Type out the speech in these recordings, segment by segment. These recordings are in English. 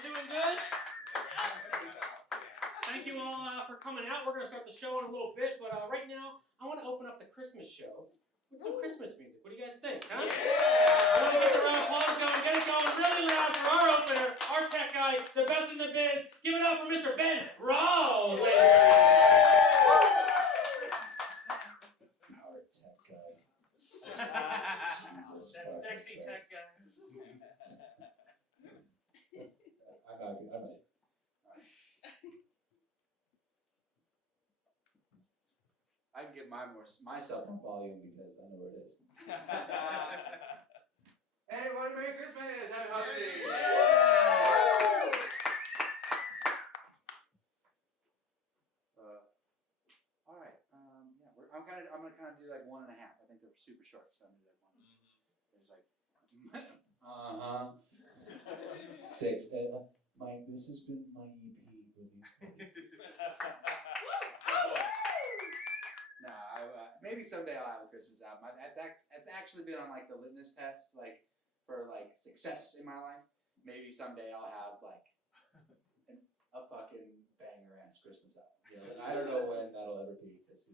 We're doing good? Thank you all for coming out. We're going to start the show in a little bit, but right now, I want to open up the Christmas show with some Christmas music. What do you guys think, huh? I want to get the round of applause going. Get it going really loud for our opener, our tech guy, the best in the biz. Give it up for Mr. Ben Rawls. Our tech guy. That sexy tech guy. I'm not. I can give myself more volume because I know where it is. Hey everybody, Merry Christmas! Happy holidays! All right. Yeah, I'm gonna kind of do like 1.5. I think they're super short, so I'm gonna do like one. There's like 6. Mike, this has been my EP release. Maybe someday I'll have a Christmas album. It's actually been on like the litmus test, like for like success in my life. Maybe someday I'll have like a fucking banger ass Christmas album. You know, I don't know when that'll ever be because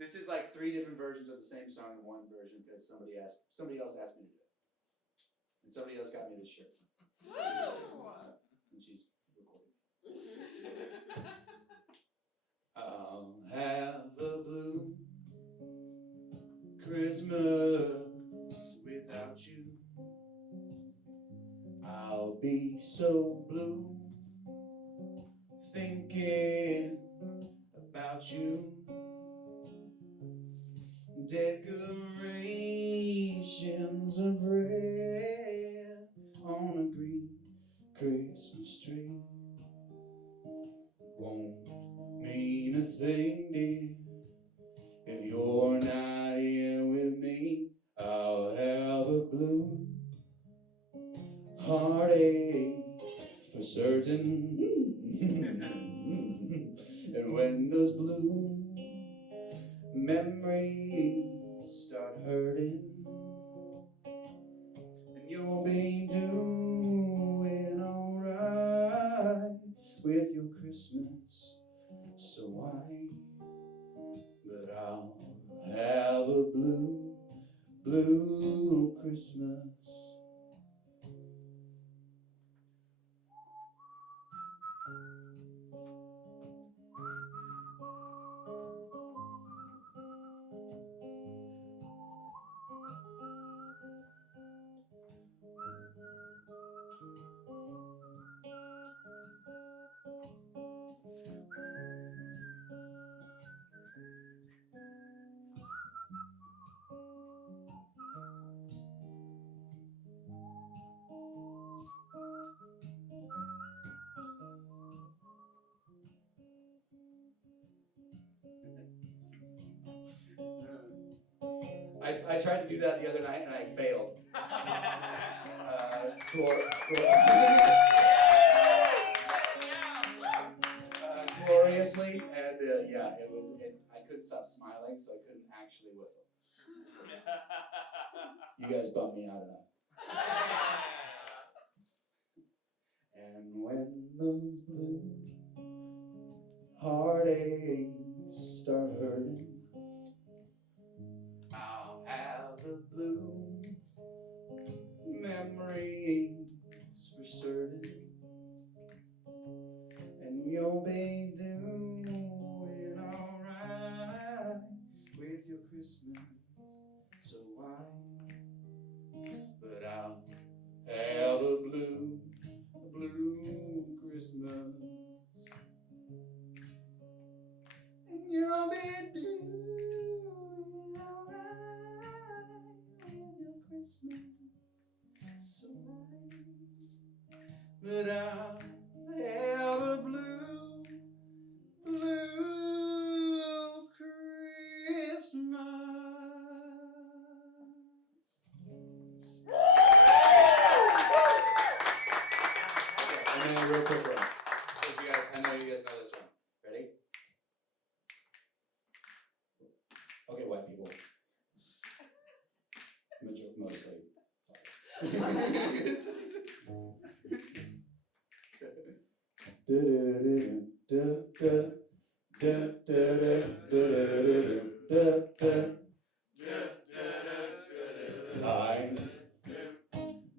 this is like 3 different versions of the same song in one version because somebody else asked me to do it, and somebody else got me this shirt. And she's recording. I'll have a blue Christmas without you. I'll be so blue thinking about you. Decorations of red on a green Christmas tree won't mean a thing, dear, if you're not here with me. I'll have a blue heartache for certain. And when those blue memories start hurting, and you'll be doing alright with your Christmas so white. But I'll have a blue Christmas. I tried to do that the other night and I failed. Gloriously, and I couldn't stop smiling, so I couldn't actually whistle. You guys bummed me out enough. And when those blue heartaches start hurting, I'll have the blue memories for certain, and you'll be doing alright with your Christmas so white. But I'll have a blue Christmas, and you'll be doing alright with your Christmas so white. But I'll have a blue Christmas. And then a real quick one. Because I know you guys know this one. Ready? Okay, white people. Mostly. Sorry. I'm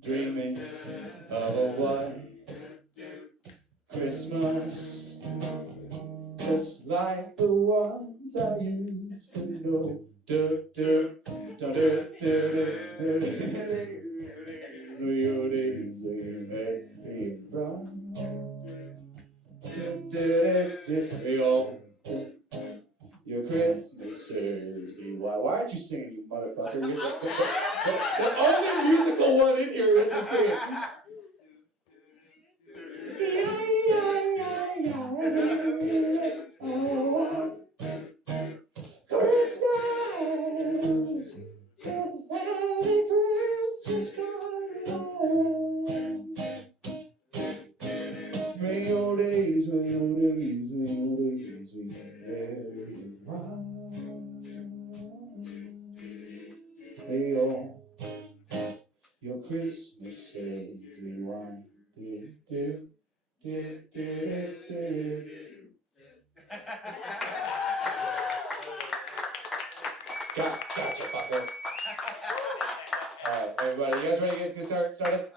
dreaming of a white Christmas, just like the ones I used to know. Your days they make me run. Hey, all your Christmases be wild. Why aren't you singing, you motherfucker? You're the only musical one in here isn't singing. Christmas, Christmas Carnival. May your days, may your days, may your days be merry. May all your Christmases be wine. Gotcha, fucker. Alright, everybody, you guys ready to get this started?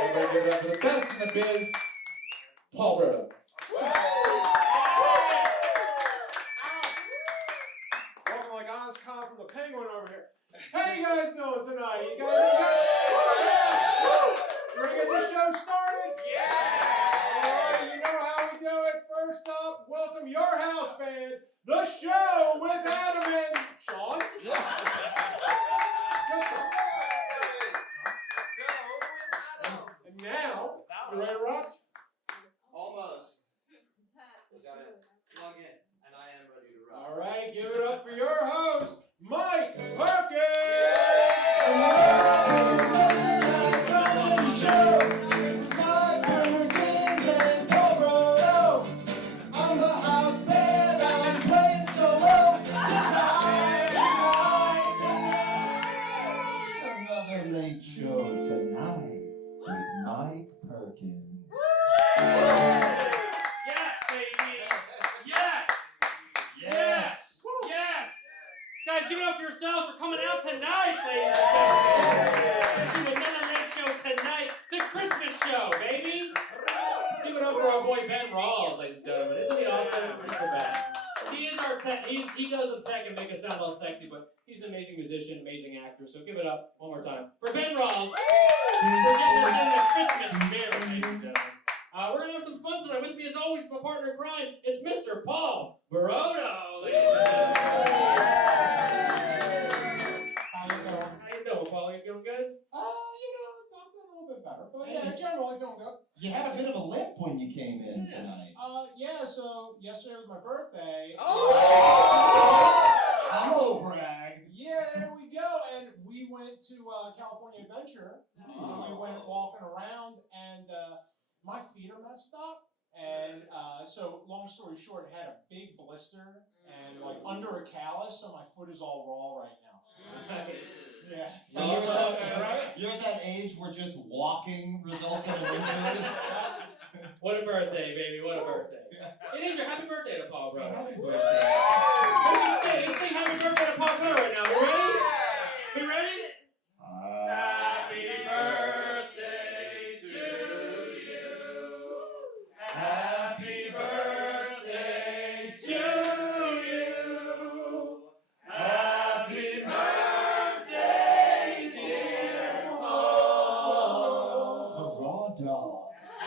Everybody give it up for the best in the biz, Paul Brodo. Welcome like honest Con from the Penguin over here. How you guys doing tonight? You guys? Ready to get this show started? Yeah! Alright, you know how we do it. First up, welcome your house band, The Show with Adam and Sean. And now, you ready to rock? Almost. We gotta plug in, and I am ready to rock. All right, give it up for your host, Mike Perkins. I'm the house band, I'm playing solo tonight. Another late show tonight with Mike Perkins. Yes, baby. Yes. Yes. Yes. Guys, give it up for yourselves for coming out tonight, ladies and gentlemen. To another late show tonight, the Christmas show, baby. Give it up for our boy Ben Rawls, ladies and gentlemen. Isn't he awesome? Mr. Ben. He is our tech. He does the tech and make us sound all sexy, but he's an amazing musician, amazing actor. So give it up one more time for Ben Rawls for getting us in the Christmas spirit, ladies and gentlemen. We're gonna have some fun tonight. With me, as always, my partner in crime, it's Mr. Paul Brodo, ladies and gentlemen. How you doing? How you doing, Paul? You feeling good? I'm feeling a little bit better, but yeah, generally feeling good. You had a bit of a limp when you came in tonight. Yeah, so yesterday was my birthday. Oh, brag. Yeah, there we go. And we went to California Adventure. We went walking around, and my feet are messed up. And so, long story short, it had a big blister and like under a callus, so my foot is all raw right now. Nice. Yeah. So you're at that age where just walking results in an injury? What a birthday, baby. What a birthday. It is your happy birthday to Paul Brodo. Happy birthday. What should you say? Let's sing happy birthday to Paul Brodo right now. We ready? We ready? Happy birthday to you. Happy birthday to you. Happy birthday, dear Paul. The raw dog.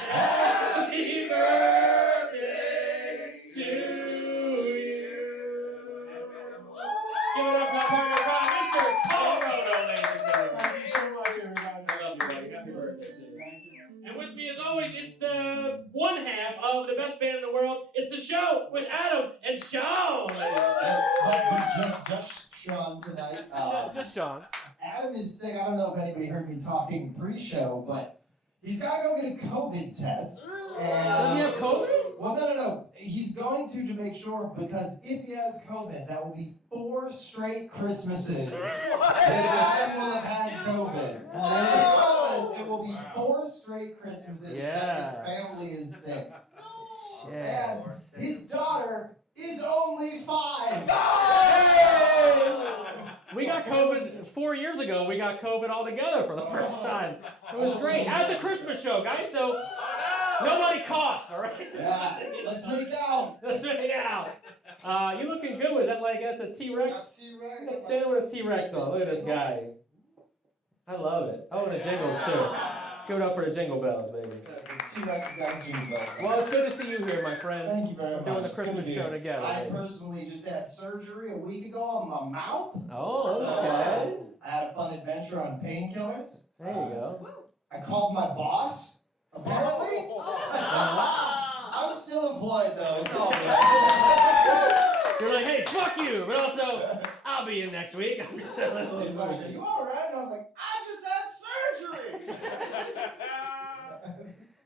Happy birthday to you. Give it up, my partner, Mr. Paul Brodo, ladies and gentlemen. Thank you so much, everybody. I love you, buddy. Happy birthday to you. Thank you. And with me, as always, it's the one half of the best band in the world. It's the show with Adam and Sean. But just Sean tonight. Just Sean. Adam is sick. I don't know if anybody heard me talking pre-show, but he's got to go get a COVID test. And, Does he have COVID? Well, no. He's going to make sure, because if he has COVID, that will be 4 straight Christmases. His son will have had COVID. Christmases Yeah. that his family is sick. Yeah. And his daughter is only 5. We got COVID 4 years ago. We got COVID all together for the first time. It was great. At the Christmas show, guys. So nobody coughed, all right? Yeah, let's make out. Let's make it out. You looking good. Was that like, that's a T-Rex? That's Santa with a T-Rex on. Look at this guy. I love it. Oh, and the jingles, too. Give it up for the jingle bells, baby. T-Rex is on jingle bells. Well, it's good to see you here, my friend. Thank you very much. Doing the It's good to Christmas be show here. together. I baby. personally just had surgery a week ago on my mouth. Oh, So, okay. I had a fun adventure on painkillers. There you go. I called my boss, apparently. I'm still employed, though. It's all good. You're like, hey, fuck you, but also, I'll be in next week. I'm just saying, He's like, are you all right? And I was like, I just had surgery.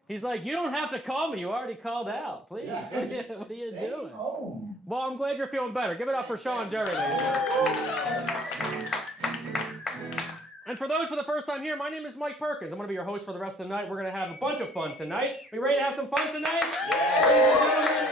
He's like, you don't have to call me. You already called out. Please. Yeah. What are you Stay doing? home. Well, I'm glad you're feeling better. Give it up for Sean Dury, ladies. And for those for the first time here, my name is Mike Perkins. I'm going to be your host for the rest of the night. We're going to have a bunch of fun tonight. We ready to have some fun tonight? Yeah.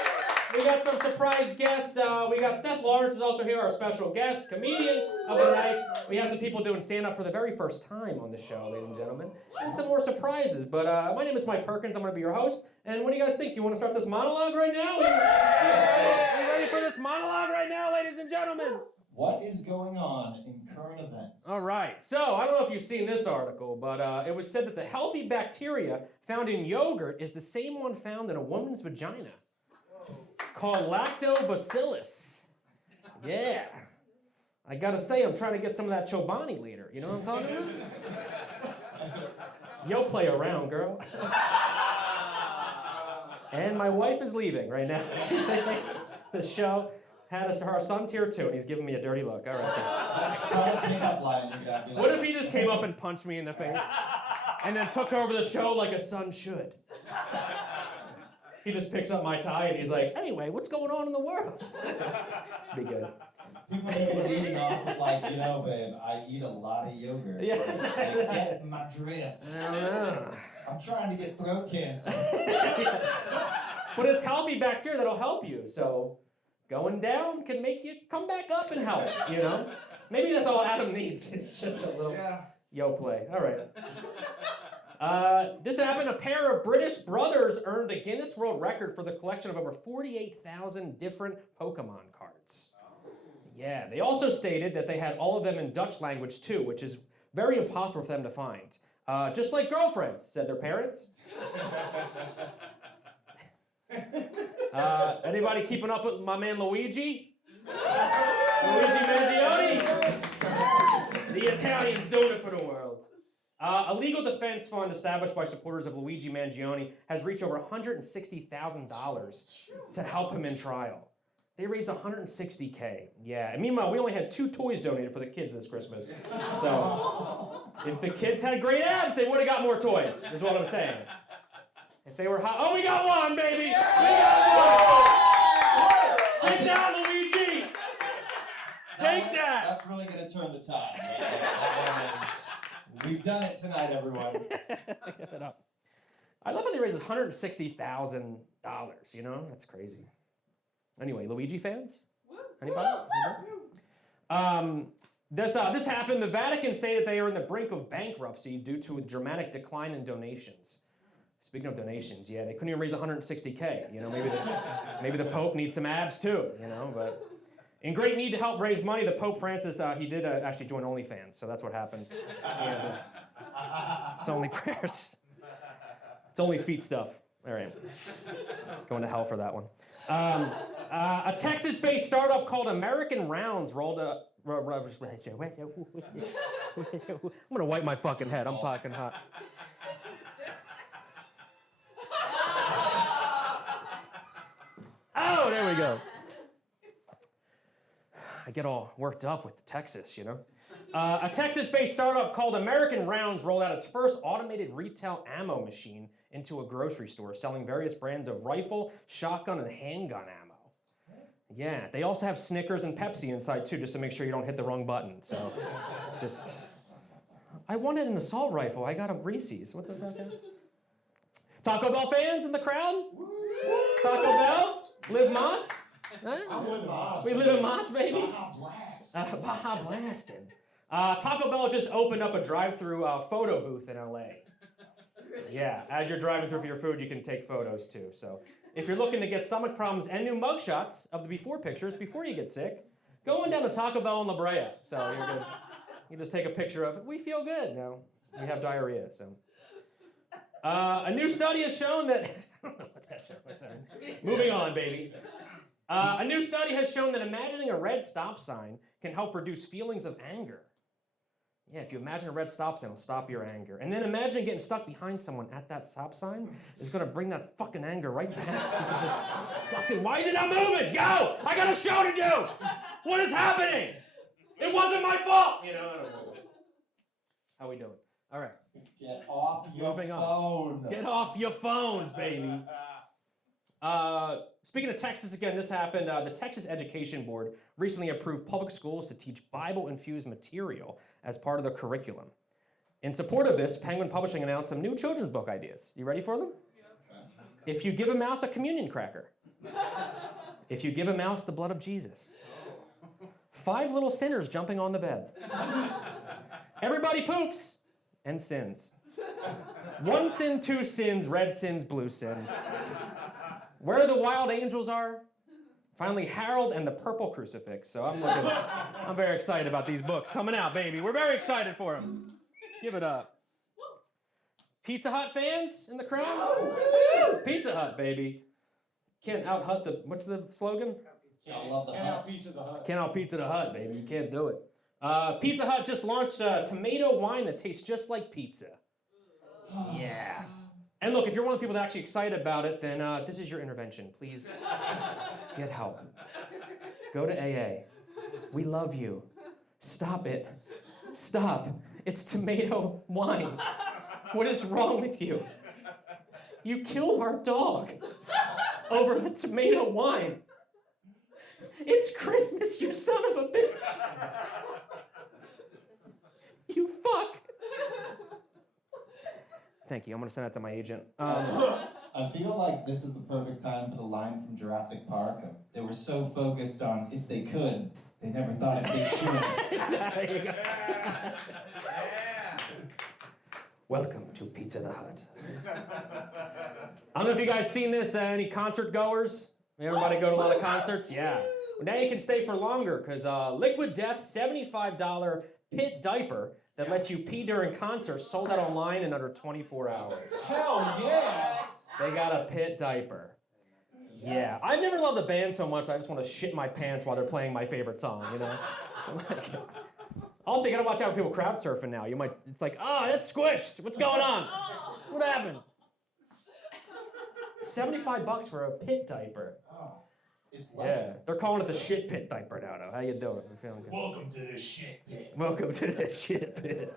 We got some surprise guests. We got Seth Lawrence is also here, our special guest, comedian of the night. We have some people doing stand-up for the very first time on the show, ladies and gentlemen. And some more surprises. But my name is Mike Perkins. I'm going to be your host. And what do you guys think? You want to start this monologue right now? Are you ready for this monologue right now, ladies and gentlemen? What is going on in current events? All right. So, I don't know if you've seen this article, but it was said that the healthy bacteria found in yogurt is the same one found in a woman's vagina, called lactobacillus. Yeah. I gotta say, I'm trying to get some of that Chobani later. You know what I'm talking about? Yo, play around, girl. And my wife is leaving right now. She's leaving the show. Our son's here too, and he's giving me a dirty look. All right. That's probably a pickup line you got. What if he just came up and punched me in the face, and then took over the show like a son should? He just picks up my tie and he's like, anyway, what's going on in the world? Be good. People have been leading off with like, you know, babe, I eat a lot of yogurt. Yeah. Like, get my drift. I don't know. I'm trying to get throat cancer. But it's healthy bacteria that'll help you, so going down can make you come back up and help, you know? Maybe that's all Adam needs. It's just a little yo play. All right. This happened. A pair of British brothers earned a Guinness World Record for the collection of over 48,000 different Pokemon cards. Yeah, they also stated that they had all of them in Dutch language too, which is very impossible for them to find. Just like girlfriends, said their parents. Anybody keeping up with my man Luigi? Luigi Mangione? The Italians doing it for the world. A legal defense fund established by supporters of Luigi Mangione has reached over $160,000 to help him in trial. They raised $160K. Yeah, and meanwhile, we only had 2 toys donated for the kids this Christmas. So, if the kids had great abs, they would have got more toys, is what I'm saying. If they were hot, oh, we got one, baby! We got one! Take that, Luigi! Take that! That's really going to turn the tide. We've done it tonight, everyone. Give it up. I love how they raised $160,000, you know? That's crazy. Anyway, Luigi fans? Anybody? This happened. The Vatican stated they are in the brink of bankruptcy due to a dramatic decline in donations. Speaking of donations, yeah, they couldn't even raise $160K. You know, maybe the Pope needs some abs too. You know, but in great need to help raise money, the Pope Francis he did actually join OnlyFans, so that's what happened. And, it's only prayers. It's only feet stuff. All right, going to hell for that one. A Texas-based startup called American Rounds rolled a. I'm gonna wipe my fucking head. I'm fucking hot. Oh, there we go. I get all worked up with Texas, you know. A Texas-based startup called American Rounds rolled out its first automated retail ammo machine into a grocery store, selling various brands of rifle, shotgun, and handgun ammo. Yeah, they also have Snickers and Pepsi inside too, just to make sure you don't hit the wrong button. So, I wanted an assault rifle. I got a Reese's. What the fuck? Taco Bell fans in the crowd? Taco Bell? Live Moss? I'm with Moss. We live in Moss, baby. Baja Blast. Baja blasting. Taco Bell just opened up a drive-through photo booth in LA. Yeah, as you're driving through for your food, you can take photos too. So if you're looking to get stomach problems and new mugshots of the before pictures before you get sick, go on down to Taco Bell in La Brea. So you're good. You just take a picture of it. We feel good. No, we have diarrhea. So a new study has shown that. I don't know what that show was. Sorry. Moving on, baby. A new study has shown that imagining a red stop sign can help reduce feelings of anger. Yeah, if you imagine a red stop sign, it'll stop your anger. And then imagine getting stuck behind someone at that stop sign is going to bring that fucking anger right back. You just fucking, why is it not moving? Go! I got a show to do! What is happening? It wasn't my fault! You know, I don't know. How we doing? All right. Get off your Moving on. phone. Get off your phones, baby. Speaking of Texas again, this happened. The Texas Education Board recently approved public schools to teach Bible-infused material as part of the curriculum. In support of this, Penguin Publishing announced some new children's book ideas. You ready for them? Yeah. If you give a mouse a communion cracker. If you give a mouse the blood of Jesus. 5 little sinners jumping on the bed. Everybody poops and sins. 1 sin, 2 sins, red sins, blue sins. Where the wild angels are. Finally, Harold and the Purple Crucifix. So I'm very excited about these books coming out, baby. We're very excited for them. Give it up. Pizza Hut fans in the crowd? Woo! Pizza Hut, baby. Can't out-hut the, what's the slogan? I love the Can't Hut. out Pizza the Hut. Can't out-pizza the Hut, baby. You can't do it. Pizza Hut just launched tomato wine that tastes just like pizza. Yeah. And look, if you're one of the people that are actually excited about it, then this is your intervention. Please get help. Go to AA. We love you. Stop it. Stop. It's tomato wine. What is wrong with you? You killed our dog over the tomato wine. It's Christmas, you son of a bitch. You fuck. Thank you. I'm going to send that to my agent. I feel like this is the perfect time for the line from Jurassic Park. They were so focused on if they could, they never thought if they should. Exactly. Welcome to Pizza the Hut. I don't know if you guys seen this. Any concert goers? Everybody go to a lot of concerts? Yeah. Well, now you can stay for longer because Liquid Death $75 pit diaper that lets you pee during concerts sold out online in under 24 hours. Hell yeah! They got a pit diaper. Yeah. I've never loved the band so much I just want to shit my pants while they're playing my favorite song, you know? Also, you gotta watch out for people crowd surfing now. You might, it's like, oh, that's squished. What's going on? What happened? $75 for a pit diaper. Oh, it's Yeah, they're calling it the shit pit diaper now, though. How you doing? I'm feeling good. Welcome to the shit pit. Welcome to the shit pit.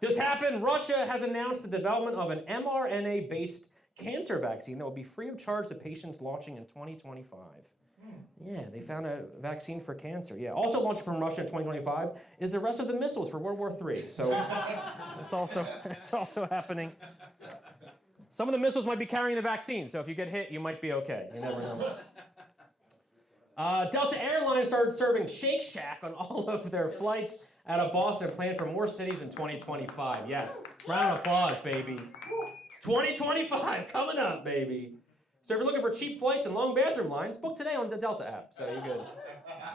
This happened. Russia has announced the development of an mRNA-based cancer vaccine that will be free of charge to patients launching in 2025. Yeah, they found a vaccine for cancer. Yeah, also launching from Russia in 2025 is the rest of the missiles for World War III. So it's also happening. Some of the missiles might be carrying the vaccine, so if you get hit, you might be okay. You never know. Delta Airlines started serving Shake Shack on all of their flights out of Boston and planned for more cities in 2025. Yes, round of applause, baby. 2025 coming up, baby. So if you're looking for cheap flights and long bathroom lines, book today on the Delta app. So you're good.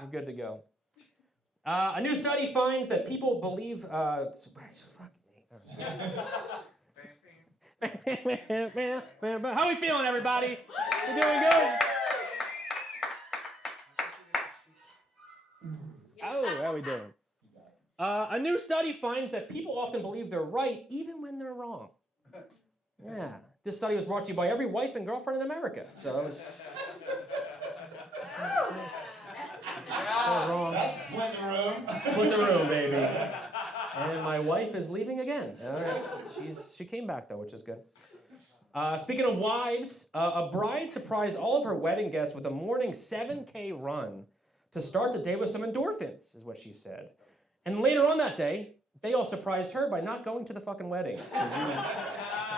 You're good to go. A new study finds that people believe... How are we feeling, everybody? We're doing good? Oh, how are we doing? A new study finds that people often believe they're right even when they're wrong. Yeah. This study was brought to you by every wife and girlfriend in America. So it was... so wrong. That's split the room. Split the room, baby. And my wife is leaving again. All right. She came back, though, which is good. Speaking of wives, a bride surprised all of her wedding guests with a morning 7K run to start the day with some endorphins, is what she said. And later on that day, they all surprised her by not going to the fucking wedding. 'Cause, you know,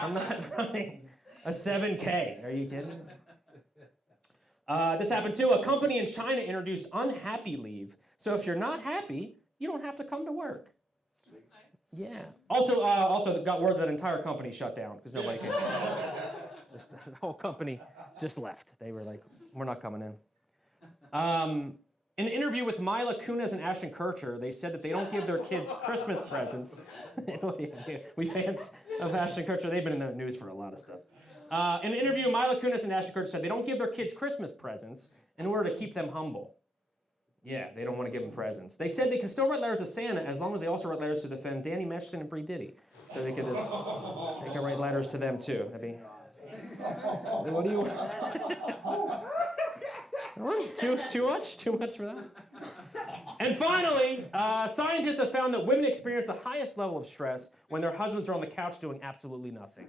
I'm not running a 7K. Are you kidding? This happened too. A company in China introduced unhappy leave. So if you're not happy, you don't have to come to work. Sweet. Yeah. Also got word that entire company shut down because nobody came. Just, the whole company just left. They were like, we're not coming in. In an interview with Mila Kunis and Ashton Kutcher, they said that they don't give their kids Christmas presents. We fans of Ashton Kutcher, they've been in the news for a lot of stuff. In an interview, Mila Kunis and Ashton Kutcher said they don't give their kids Christmas presents in order to keep them humble. Yeah, they don't want to give them presents. They said they can still write letters to Santa as long as they also write letters to defend Danny Masterson and Bree Diddy. So they can write letters to them too. That'd be. What do you? What? Too much? Too much for that? And finally, scientists have found that women experience the highest level of stress when their husbands are on the couch doing absolutely nothing.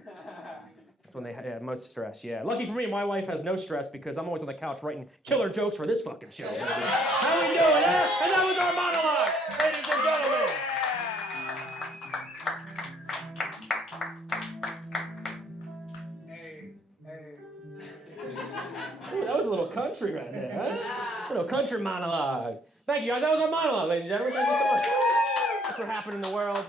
That's when they have most stress, yeah. Lucky for me, my wife has no stress because I'm always on the couch writing killer jokes for this fucking show. How we doing, huh? And that was our monologue, ladies and gentlemen. Ooh, that was a little country right there, huh? A little country monologue. Thank you, guys. That was our monologue, ladies and gentlemen. Thank you so much. Thanks for happening in the world.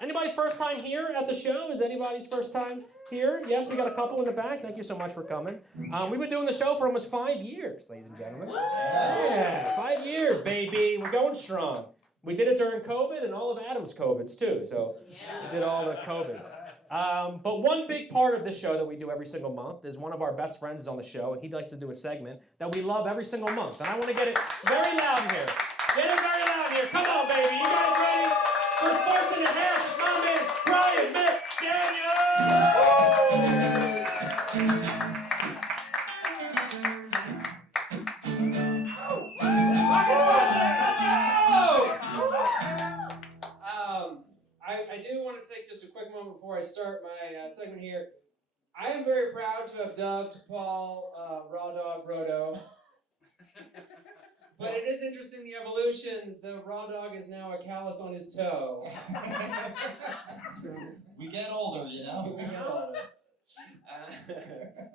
Anybody's first time here at the show? Is anybody's first time here? Yes, we got a couple in the back. Thank you so much for coming. We've been doing the show for almost 5 years, ladies and gentlemen. Yeah, 5 years, baby. We're going strong. We did it during COVID and all of Adam's COVIDs, too. So we did all the COVIDs. But one big part of this show that we do every single month is one of our best friends is on the show, and he likes to do a segment that we love every single month. And I want to get it very loud here. Get it very loud here. Come on, baby. You guys ready for Sports and a Half with my man, Brian McDaniel? I do want to take just a quick moment before I start my segment here. I am very proud to have dubbed Paul Raw Dog Rodo. But it is interesting, the evolution. The raw dog is now a callus on his toe. We get older, you know? We get older.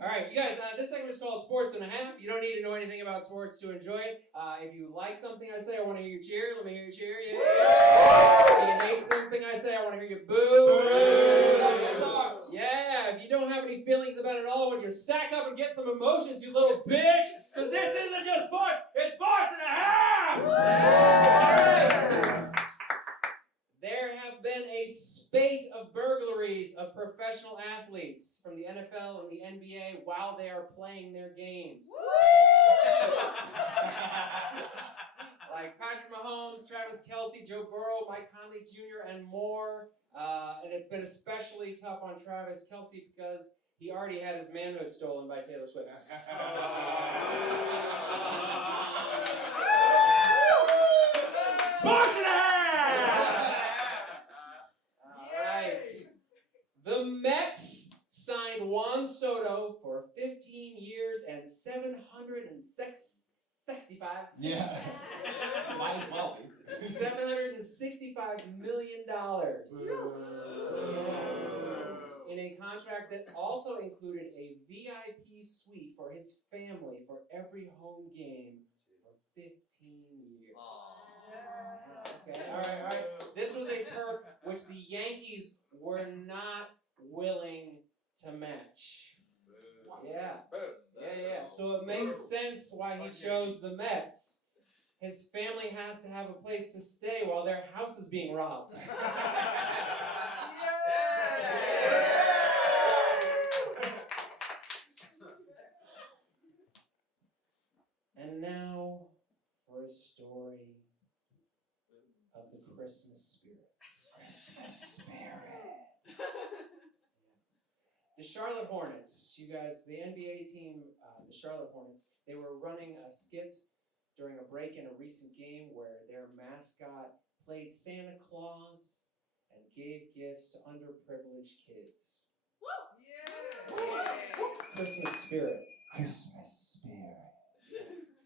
All right, you guys, this segment is called Sports and a Half. You don't need to know anything about sports to enjoy it. If you like something I say, I want to hear you cheer. Let me hear you cheer. Yeah. If you hate something I say, I want to hear you boo. That sucks. Yeah, if you don't have any feelings about it all, would you sack up and get some emotions, you little bitch? Because this isn't just sports, it's Sports and a Half! Right. There have been a spate of burglaries of professional athletes from the NFL and the NBA while they are playing their games. Like Patrick Mahomes, Travis Kelce, Joe Burrow, Mike Conley Jr., and more. And it's been especially tough on Travis Kelce because he already had his manhood stolen by Taylor Swift. Sports and a Half! All right. The Mets signed Juan Soto for 15 years and $765 Might as well be. $765 million. In a contract that also included a VIP suite for his family for every home game for 15 years. Okay, all right. This was a perk which the Yankees were not willing to match. Yeah. So it makes sense why he chose the Mets. His family has to have a place to stay while their house is being robbed. And now for a story of the Christmas spirit. The Charlotte Hornets, you guys, the NBA team, the Charlotte Hornets, they were running a skit during a break in a recent game where their mascot played Santa Claus and gave gifts to underprivileged kids. Christmas spirit. Christmas spirit.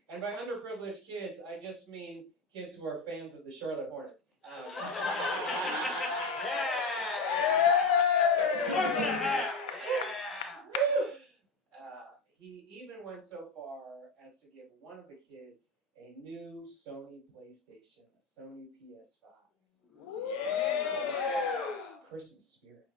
And by underprivileged kids, I just mean kids who are fans of the Charlotte Hornets. He even went so far as to give one of the kids a new Sony PlayStation, a Sony PS5. Christmas spirit.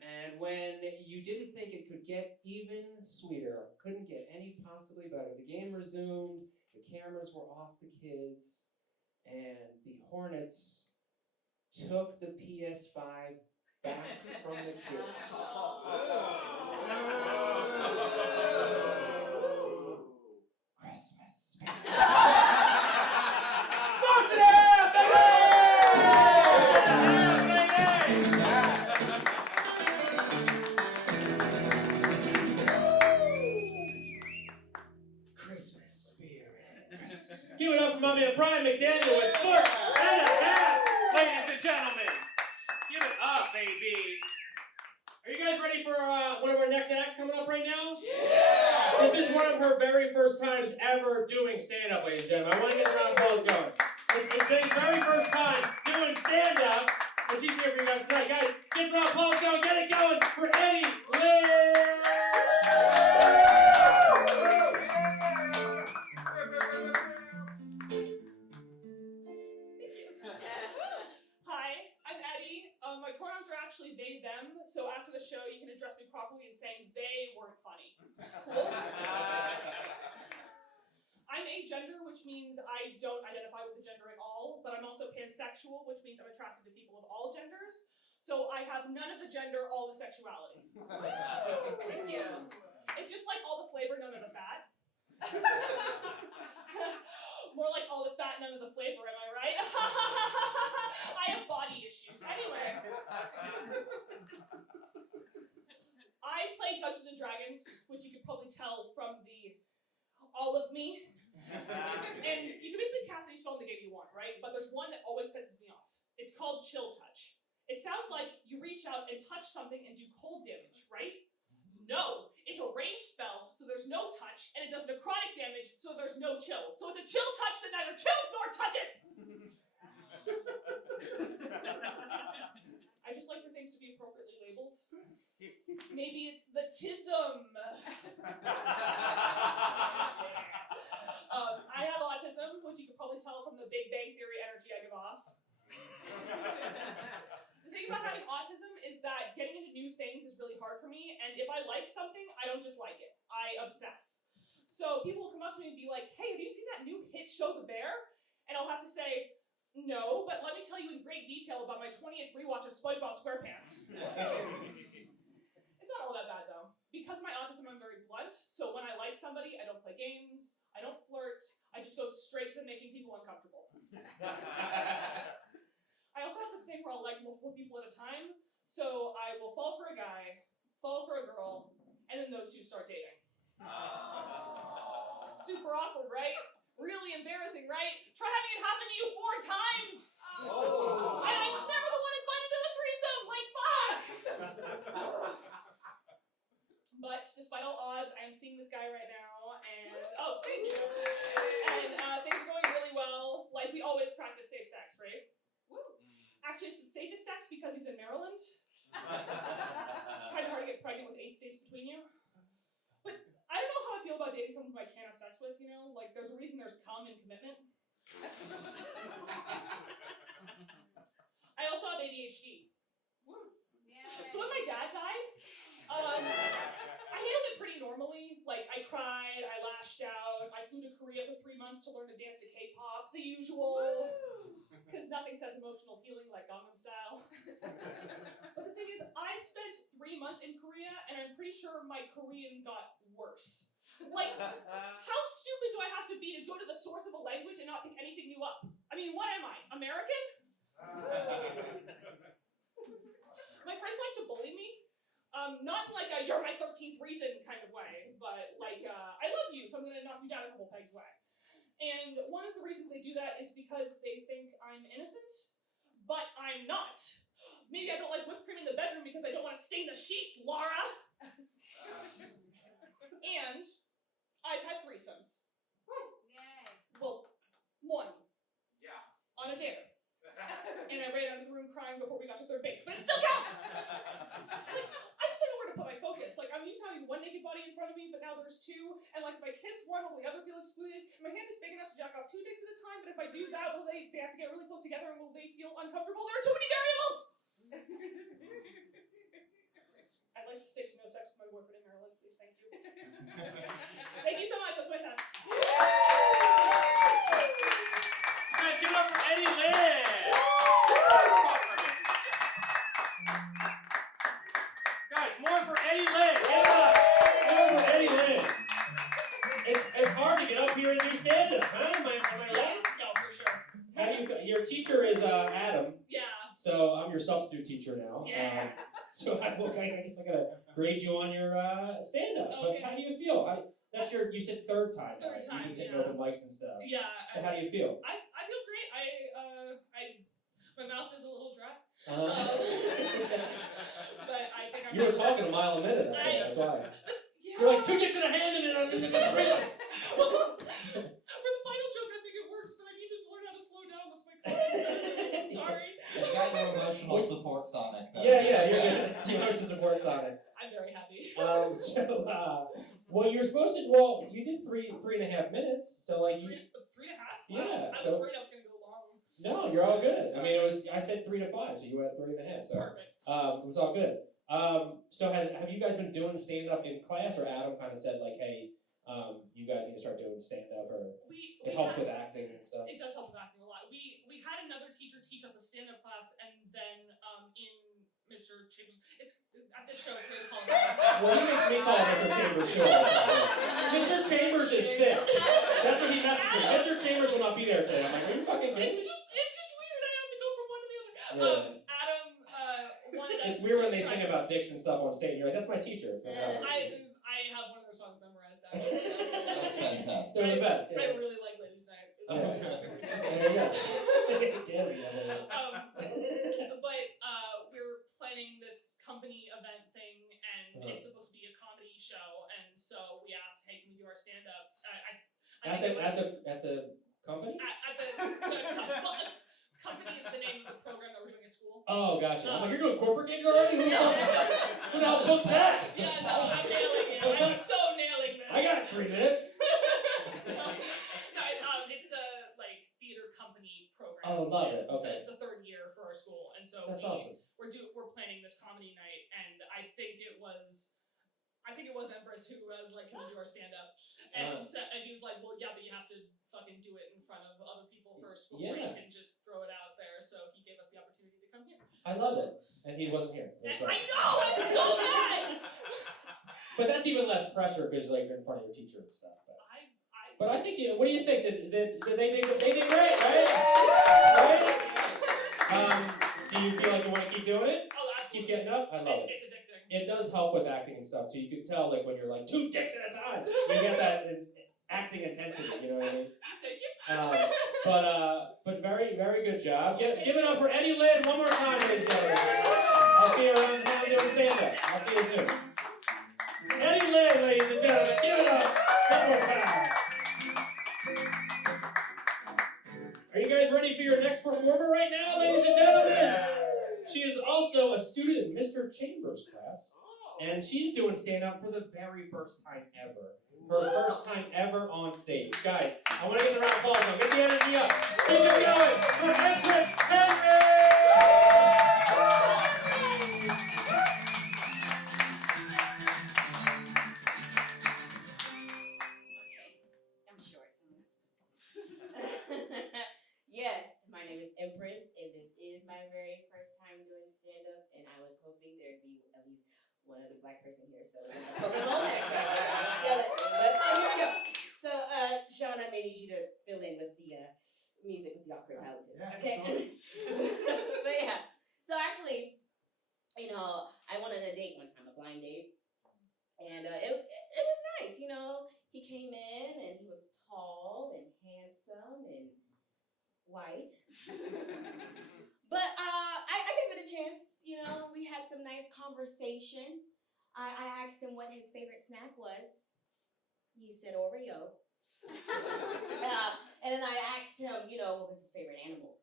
And when you didn't think it could get even sweeter, couldn't get any possibly better, the game resumed, the cameras were off the kids, and the Hornets took the PS5 back from the kids. Christmas spirit. Sports it out, baby! Christmas spirit. Give it up for my man Brian McDaniel with Sports and a Half, ladies and gentlemen. Give it up, baby. Are you guys ready for one of our next acts coming up right now? Yeah! This is one of her very first times ever doing stand-up, ladies and gentlemen. I want to get the round of applause going. It's Dave's very first time doing stand-up, and she's here for you guys tonight. Guys, get the round of applause going. Get it going for Eddie Lynn! Hi, I'm Eddie. My pronouns are actually they, them, so after the show you can address me properly in saying they weren't funny. Cool? I'm agender, which means I don't identify with the gender at all, but I'm also pansexual, which means I'm attracted to people of all genders. So I have none of the gender, all the sexuality. Thank you. It's just like all the flavor, none of the fat. More like all the fat, none of the flavor, am I right? I have body issues. Anyway. I play Dungeons and Dragons, which you could probably tell from the all of me. And you can basically cast any spell in the game you want, right? But there's one that always pisses me off. It's called Chill Touch. It sounds like you reach out and touch something and do cold damage, right? No, it's a ranged spell, so there's no touch, and it does necrotic damage, so there's no chill. So it's a chill touch that neither chills nor touches! I just like for things to be appropriately labeled. Maybe it's the tism. I have autism, which you can probably tell from the Big Bang Theory energy I give off. The thing about having autism is that getting into new things is really hard for me, and if I like something, I don't just like it. I obsess. So people will come up to me and be like, hey, have you seen that new hit show, The Bear? And I'll have to say, no, but let me tell you in great detail about my 20th rewatch of SpongeBob SquarePants. It's not all that bad, though. Because of my autism, I'm very blunt, so when I like somebody, I don't play games, I don't flirt, I just go straight to making people uncomfortable. I also have this thing where I'll like multiple people at a time, so I will fall for a guy, fall for a girl, and then those two start dating. Super awkward, right? Really embarrassing, right? Try having it happen to you 4 times! Oh. And I'm never the one invited to the threesome! Like, fuck! But despite all odds, I'm seeing this guy right now, and oh, thank you. And things are going really well. Like, we always practice safe sex, right? Woo. Actually, it's the safest sex because he's in Maryland. Kind of hard to get pregnant with 8 states between you. But I don't know how I feel about dating someone who I can't have sex with, you know? Like, there's a reason there's cum in commitment. I also have ADHD. Woo. So when my dad died, I handled it pretty normally. Like, I cried, I lashed out, I flew to Korea for 3 months to learn to dance to K-pop, the usual. Because nothing says emotional healing like Gangnam Style. But the thing is, I spent 3 months in Korea, and I'm pretty sure my Korean got worse. Like, how stupid do I have to be to go to the source of a language and not pick anything new up? I mean, what am I, American? My friends like to bully me. Not in like a you're my 13th reason kind of way, but like, I love you, so I'm gonna knock you down a couple pegs away. And one of the reasons they do that is because they think I'm innocent, but I'm not. Maybe I don't like whipped cream in the bedroom because I don't want to stain the sheets, Laura. And I've had threesomes. One. Yeah. On a dare. And I ran out of the room crying before we got to third base, but it still counts! I just don't know where to put my focus. Like, I'm used to having one naked body in front of me, but now there's two, and like, if I kiss one, will the other feel excluded? My hand is big enough to jack off 2 dicks at a time, but if I do that, will they have to get really close together, and will they feel uncomfortable? There are too many variables! I'd like to stay to no sex with my boyfriend in Maryland, please, thank you. Thank you so much, that's my time. Guys, give it up for Eddie Lynn! Guys, more for Eddie Lynn! Give it up! More for Eddie Lynn! It's hard to get up here and do stand-up, huh? Am I right? Yeah, for sure. How do you, your teacher is Adam, Yeah. so I'm your substitute teacher now. Yeah. So I guess I gotta grade you on your stand-up. Okay. But how do you feel? That's you said third time. Third right? time, You've been hitting yeah. open mics and stuff. Yeah. So how do you feel? I feel great. My mouth is a little dry. Uh-huh. But I think I'm You were talking a mile a minute, I think, that's why. Yeah. You're like, 2 dicks in a hand and then I'm just gonna go three. For the final joke, I think it works, but I need to learn how to slow down. That's my criticism. I'm sorry. You got your emotional support Sonic, though. Yeah, you're good. You know, to support Sonic. I'm very happy. Well, you're supposed to, well, you did 3.5 minutes, so like you, 3.5? Yeah, I was so- worried I was going to go long. no, you're all good. I mean, I said 3 to 5, so you were at 3.5, so, Perfect. it was all good. So have you guys been doing stand-up in class, or Adam kind of said like, hey, you guys need to start doing stand-up, or We it helps had- with acting and stuff? It does help with acting a lot. We had another teacher teach us a stand-up class, and then in Mr. Chambers, it's at this show. It's really called. Well, he makes me call Mr. Chambers too. Mr. Chambers is sick. That's what he messaged me. Mr. Chambers will not be there today. I'm like, are you fucking kidding me? It's just weird. I have to go from one to the other. Yeah. Adam wanted us. It's weird when to they sing practice. about dicks and stuff on stage. You're like, that's my teacher. So, I have one of their songs memorized actually. That's fantastic. they're the best. But I Yeah. really like Ladies Night. It's Yeah. my favorite. There you go. Damn it, yeah. But we're planning this company event thing, and Uh-huh. it's supposed to be a comedy show, and so we asked, hey, can we do our stand-up? At the company? At the company is the name of the program that we're doing at school. Oh, gotcha. I'm like, you're doing corporate gigs already? Who the hell books that? Yeah, no, I'm nailing it. I'm so nailing this. I got 3 minutes. It's the theater company program. Oh, love it. So Okay. it's the 3rd year for our school, and so That's awesome. we're planning this comedy night, and I think it was Empress who was like, "Can we do our stand up?" And he was like, "Well, yeah, but you have to fucking do it in front of other people first before you can just throw it out there." So he gave us the opportunity to come here. I love it. And he wasn't here. That's And right. I know, I'm so mad. But that's even less pressure because like you're in front of your teacher and stuff. But I think, what do you think? They did great, right? Right? Do you feel like you want to keep doing it? Oh, Keep absolutely. getting up? I love it. It's addicting. It does help with acting and stuff too. You can tell like when you're like 2 dicks at a time, you get that acting intensity. You know what I mean? Thank you. But very, very good job. Give it up for Eddie Lynn one more time, ladies and gentlemen. I'll see you around town doing stand-up. I'll see you soon. Eddie Lynn, ladies and gentlemen, give it up one more time. Are you guys ready for your next performer right now, ladies and gentlemen? She is also a student in Mr. Chambers' class, and she's doing stand-up for the very first time ever. Her first time ever on stage. Guys, I want to get the round of applause now. Get the energy up. Keep it going for Empress Henry! I'm short, so. Yes, my name is Empress, and this is my very first time doing stand-up, and I was hoping there'd be at least one other black person here, so I'm gonna focus on that. But here we go. So, Sean, I may need you to fill in with the music with the awkward silences. Yeah, Okay. sure. But yeah. So actually, I went on a date one time, a blind date, and it was nice. He came in and he was tall and handsome and white. But I gave it a chance. We had some nice conversation. I asked him what his favorite snack was. He said Oreo. And then I asked him, what was his favorite animal?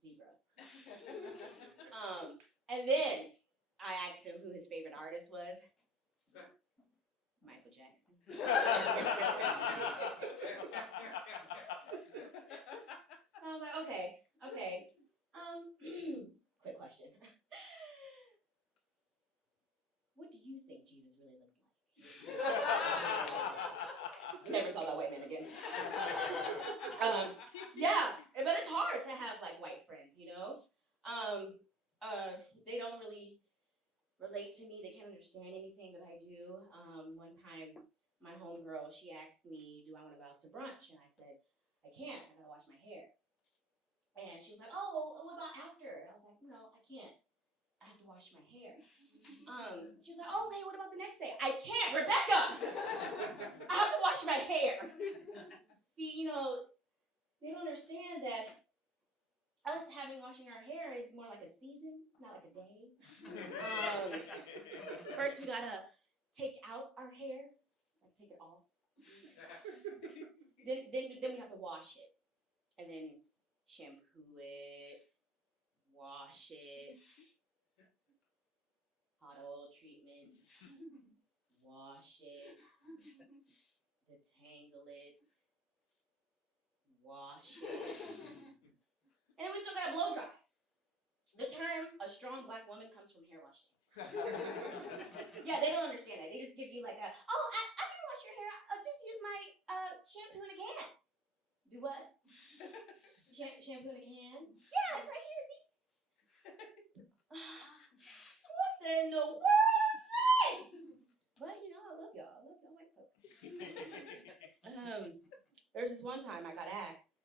Zebra. And then I asked him who his favorite artist was. Michael Jackson. I was like, okay. Quick question. What do you think Jesus really looked like? Never saw that white man again. Yeah, but it's hard to have like white friends, They don't really relate to me. They can't understand anything that I do. One time, my homegirl, she asked me, do I want to go out to brunch? And I said, I can't. I gotta wash my hair. And she was like, oh, what about after? And I was like, no, I can't. I have to wash my hair. She was like, oh, okay, what about the next day? I can't, Rebecca! I have to wash my hair. See, they don't understand that us washing our hair is more like a season, not like a day. First, we gotta take out our hair, like take it off. then we have to wash it, and then shampoo it, wash it, hot oil treatments, wash it, detangle it, wash it, and then we still gotta blow dry. The term "a strong black woman" comes from hair washing. Yeah, they don't understand that. They just give you like I can wash your hair. Just use my shampoo in a can. Do what? Shampoo in a can? Yeah, it's right here. See? What in the world is this? But I love y'all. I love y'all white folks. There's this one time I got asked,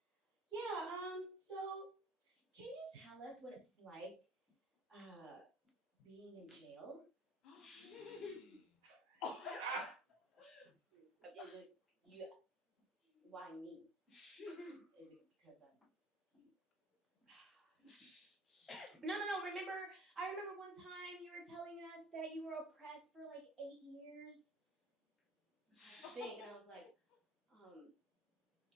so can you tell us what it's like being in jail? Why me? Is it because I'm No. I remember one time you were telling us that you were oppressed for like 8 years. And I was like,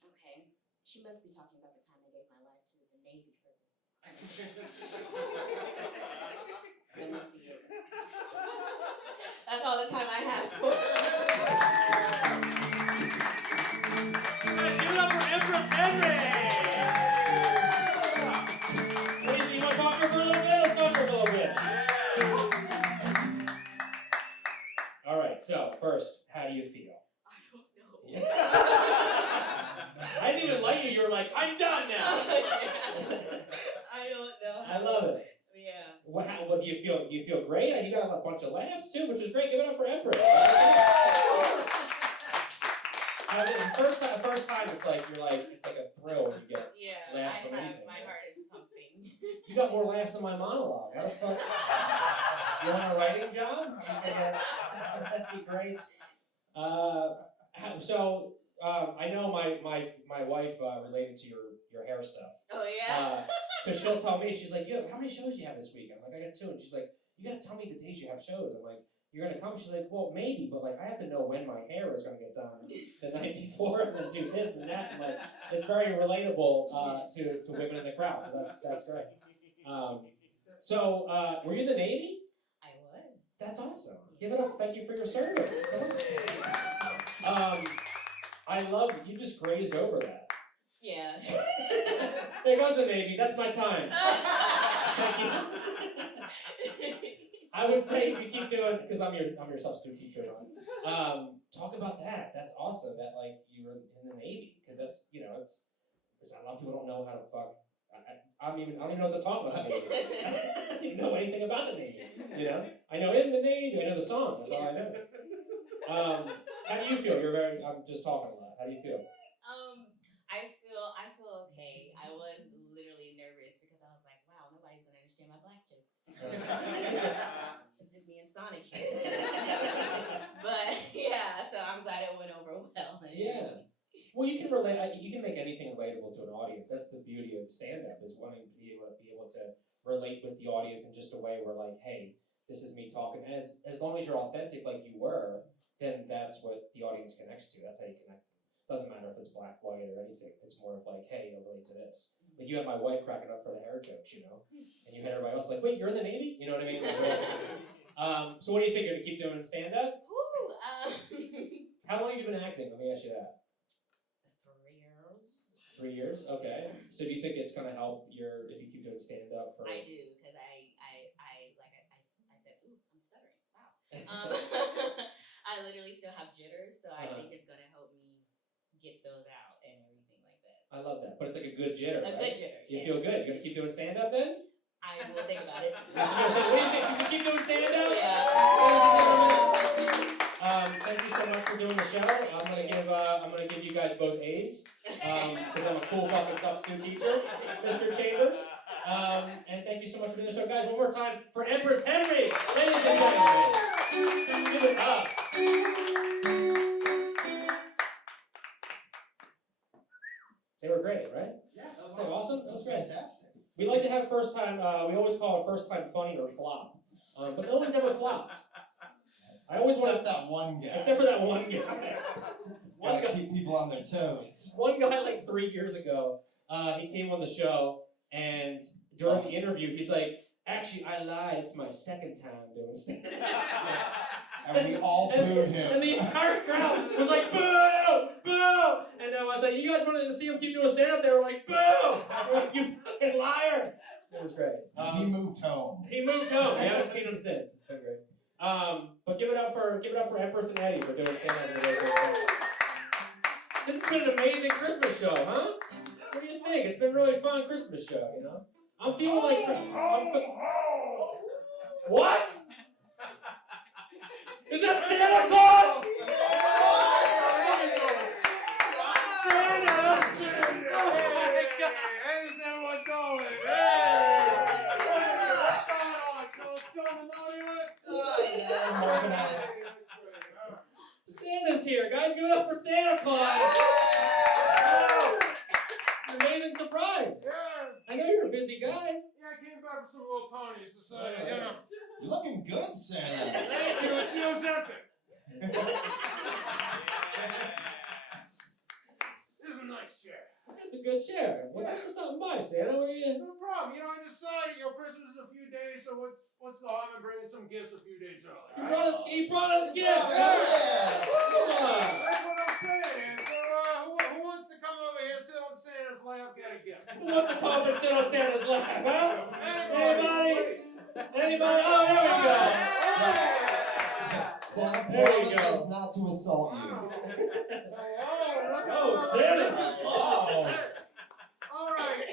okay. She must be talking about the time I gave my life to the Navy for That must be it. That's all the time I have for Guys, give it up for Empress Henry! You want to talk to her for a little bit? Let's talk to her for a little bit. All right, so first, how do you feel? I don't know. I didn't even like you were like, I'm done now! I don't know. I love it. Yeah. What do you feel? You feel great? You got a bunch of laughs too, which is great. Give it up for Empress. The first time it's like it's like a thrill when you get laughs from anything. My heart is pumping. You got more laughs than my monologue. How the fuck? You want a writing job? That'd be great. I know my wife related to your hair stuff. Oh yeah. Because she'll tell me, she's like, yo, how many shows do you have this week? I'm like, I got 2. And she's like, you gotta tell me the days you have shows. I'm like, you're gonna come? She's like, well, maybe, but like I have to know when my hair is gonna get done the night before and then do this and that. And like, it's very relatable to women in the crowd. So that's great. Were you in the Navy? I was. That's awesome. Give it up. Thank you for your service. I love it. You just grazed over that. Yeah. There goes the Navy. That's my time. Thank you. I would say if you keep doing, because I'm your substitute teacher, talk about that. That's awesome that like you were in the Navy, because that's it's a lot of people don't know how to fuck. I don't even know what to talk about the Navy. I don't even know anything about the Navy. I know in the Navy. I know the song. That's all I know. How do you feel? I'm just talking a lot. How do you feel? I feel okay. I was literally nervous because I was like, wow, nobody's gonna understand my black jokes. It's just me and Sonic here. But yeah, so I'm glad it went over well. Yeah. Well, you can relate. You can make anything relatable to an audience. That's the beauty of stand-up, is wanting to be able to relate with the audience in just a way where, like, hey, this is me talking. As long as you're authentic, like you were, then that's what the audience connects to. That's how you connect with Doesn't matter if it's black, white, or anything. It's more of like, hey, you'll relate to this. Like you had my wife cracking up for the hair jokes, you know, and you had everybody else like, wait, you're in the Navy? You know what I mean? So what do you think? You're gonna keep doing stand-up? How long have you been acting? Let me ask you that. 3 years. 3 years? Okay. So do you think it's gonna help your if you keep doing stand-up for? I do, because I said, ooh, I'm stuttering. Wow. I literally still have jitters, so I think it's gonna help me get those out and everything like that. I love that, but it's like a good jitter, A right? good jitter. You Yeah. feel good. You're gonna keep doing stand-up then? I will think about it. What do you think? Should we keep doing stand-up? Yeah. Thank you so much for doing the show. I'm gonna give you guys both A's because I'm a cool fucking substitute teacher, Mr. Chambers. And thank you so much for doing the show, guys. One more time for Empress Henry, ladies and gentlemen. Give it up. They were great, right? Yeah, that They were awesome. That was great. fantastic. We like to have first time. We always call it first time funny or flop, but no one's ever flopped. I always want Except that one guy. except for that one guy. One Gotta guy. keep people on their toes. One guy like 3 years ago, he came on the show, and during the interview, he's like, "Actually, I lied. It's my second time doing stand-up." And we all booed him. And the entire crowd was like, "Boo! Boo!" And I was like, "You guys wanted to see him keep doing stand-up?" They were like, "Boo! We're like, you fucking liar!" It was great. He moved home. He moved home. We haven't seen him since. It's been great. But give it up for Empress and Eddie for doing stand-up today. This has been an amazing Christmas show, huh? What do you think? It's been a really fun Christmas show, you know? I'm feeling like what? Is that Santa Claus? Santa! Oh my God! How's everyone going? Hey! What's going on? What's going on? Santa's here, guys. Give it up for Santa Claus. It's an amazing surprise. Yeah, I know you're a busy guy. I came back with some little ponies, decided, you know. You're looking good, Santa. Thank you, it's the Ozempic. This is a nice chair. That's a good chair. Well, thanks for stopping by, Santa. What are you? No problem. You know, I decided, Christmas is a few days, so what's the harm in bringing some gifts a few days early? He Right? brought us gifts. Yeah. That's what I'm saying. So, who wants to come over here, sit on Santa's lap, get a gift? Who wants to come and sit on Santa's lap, huh? Anybody? Anybody? Oh, there we go. Santa There you promises go. not to assault you. Oh, Santa. Oh. All right.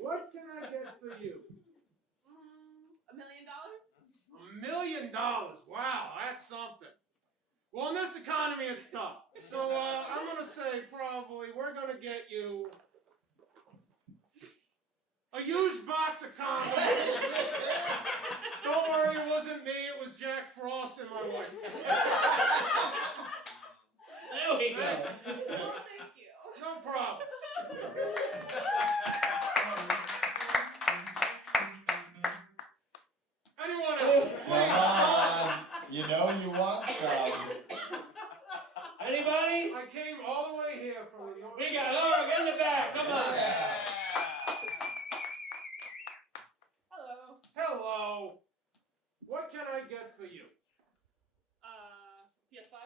What can I get for you? $1 million? $1 million. Wow, that's something. Well, in this economy, it's tough. So I'm gonna say probably we're gonna get you a used box of condoms. Don't worry, it wasn't me. It was Jack Frost and my wife. There we go. Oh, thank you. No problem. Anyone else? Come on. You know you want some. Anybody? I came all the way here from New York. We got. Oh, get in the back. Come on. Hello. Hello. What can I get for you? PS5?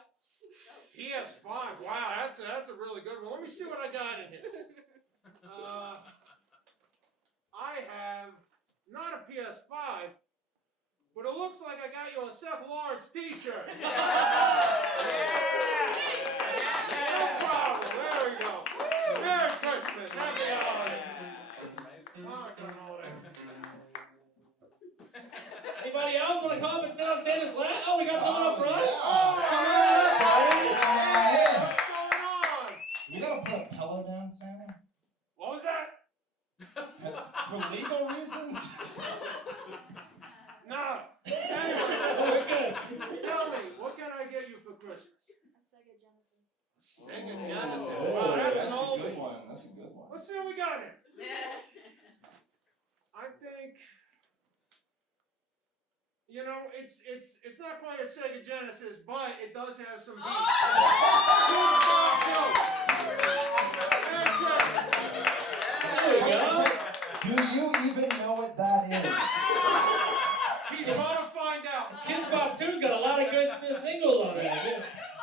PS5. Wow, that's a really good one. Let me see what I got in here. I have not a PS5, but it looks like I got you a Seth Lawrence t-shirt. No problem. There we go. Merry Christmas. Happy holidays. Happy holidays. Anybody else want to come up and sit on Santa's lap? Oh, we got someone up front. Yeah. Come on up, buddy. What's going on? We gotta put a pillow down, Santa? What was that? For legal reasons? No. Oh, Anyway, we're good. tell me, what can I get you for Christmas? A Sega Genesis. Sega Oh. Genesis. Oh, Wow, that's That's an a oldie. good one. That's a good one. Let's see what we got here. I think You know, it's not quite a Sega Genesis, but it does have some beats. There you go. Do you even know what that is? He's gonna find out. Kids Bop 2's got a lot of good singles on it.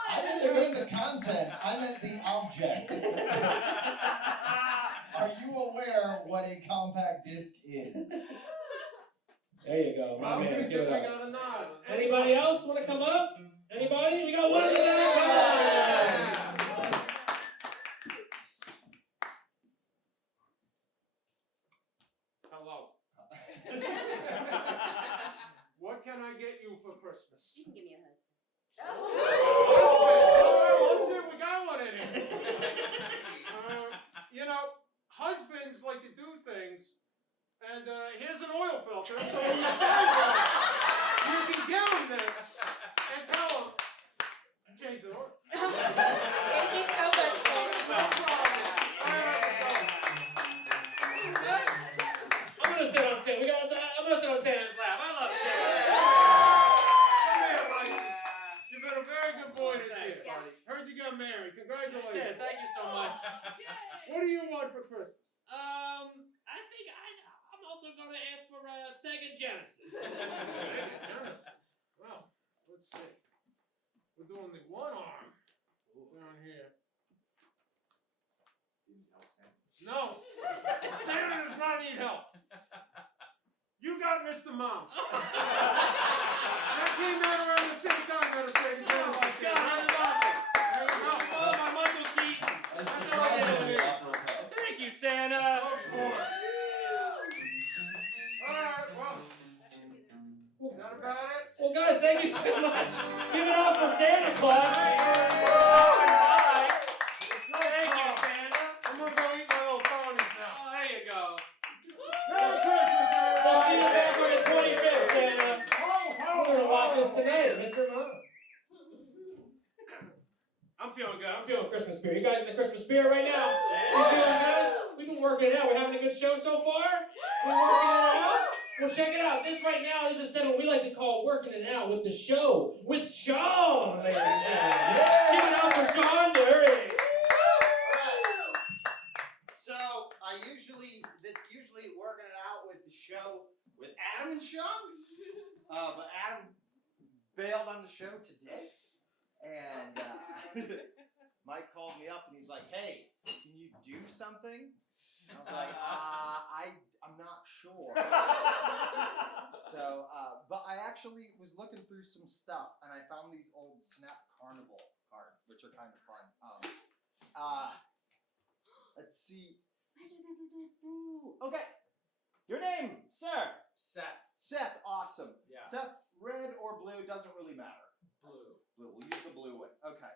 I didn't mean the content, I meant the object. Are you aware what a compact disc is? There you go, my Well, we man. think Give it we up. got a nod. Anybody else want to come up? Anybody? We got one in the back. Hello. What can I get you for Christmas? You can give me a husband. Let's see if we got one in here. You know, husbands like to do things, and here's an oil filter, so you can give them this and tell them, change the oil. Thank you so much, Santa. No problem. I'm gonna sit on Santa. I'm gonna sit on Santa's lap. I love Santa. Come here, Mike. You've been a very good boy this year. Yeah. Heard you got married. Yeah, Congratulations. thank you so much. What do you want for Christmas? I think I'm also gonna ask for a Sega Genesis. Genesis. Well, let's see. We're doing the one arm down here. No, Santa does not need help. You got Mr. Mom. That came out around the same time that a Sega Oh my Genesis. God, that is awesome. There you go. Oh, my Michael Keaton. That's That's surprisingly apropos. Thank you, Santa. Of course. All right, well, is that about it? Well, guys, thank you so much. Give it up for Santa Claus. Thank you, Santa. I'm gonna go eat my little brownies now. Oh, there you go. Merry Christmas, everybody. We'll see you back on the 25th, Santa. Ho, ho, We're gonna watch this ho. tonight, Mr. Mom. I'm feeling good. I'm feeling Christmas spirit. You guys in the Christmas spirit right now? You feeling good? We've been working it out. We're having a good show so far. We're working it out. Well, check it out. This right now is a segment we like to call "Working It Out with the Show" with Sean, ladies and gentlemen. Give it up for Sean Dury. So it's usually working it out with the show with Adam and Sean. But Adam bailed on the show today, and Mike called me up and he's like, "Hey, can you do something?" I was like, I'm not sure. So, but I actually was looking through some stuff and I found these old Snap Carnival cards, which are kind of fun. Let's see. Okay. Your name, sir? Seth. Seth, awesome. Yeah. Seth, red or blue, doesn't really matter. Blue. Blue, we'll use the blue one. Okay.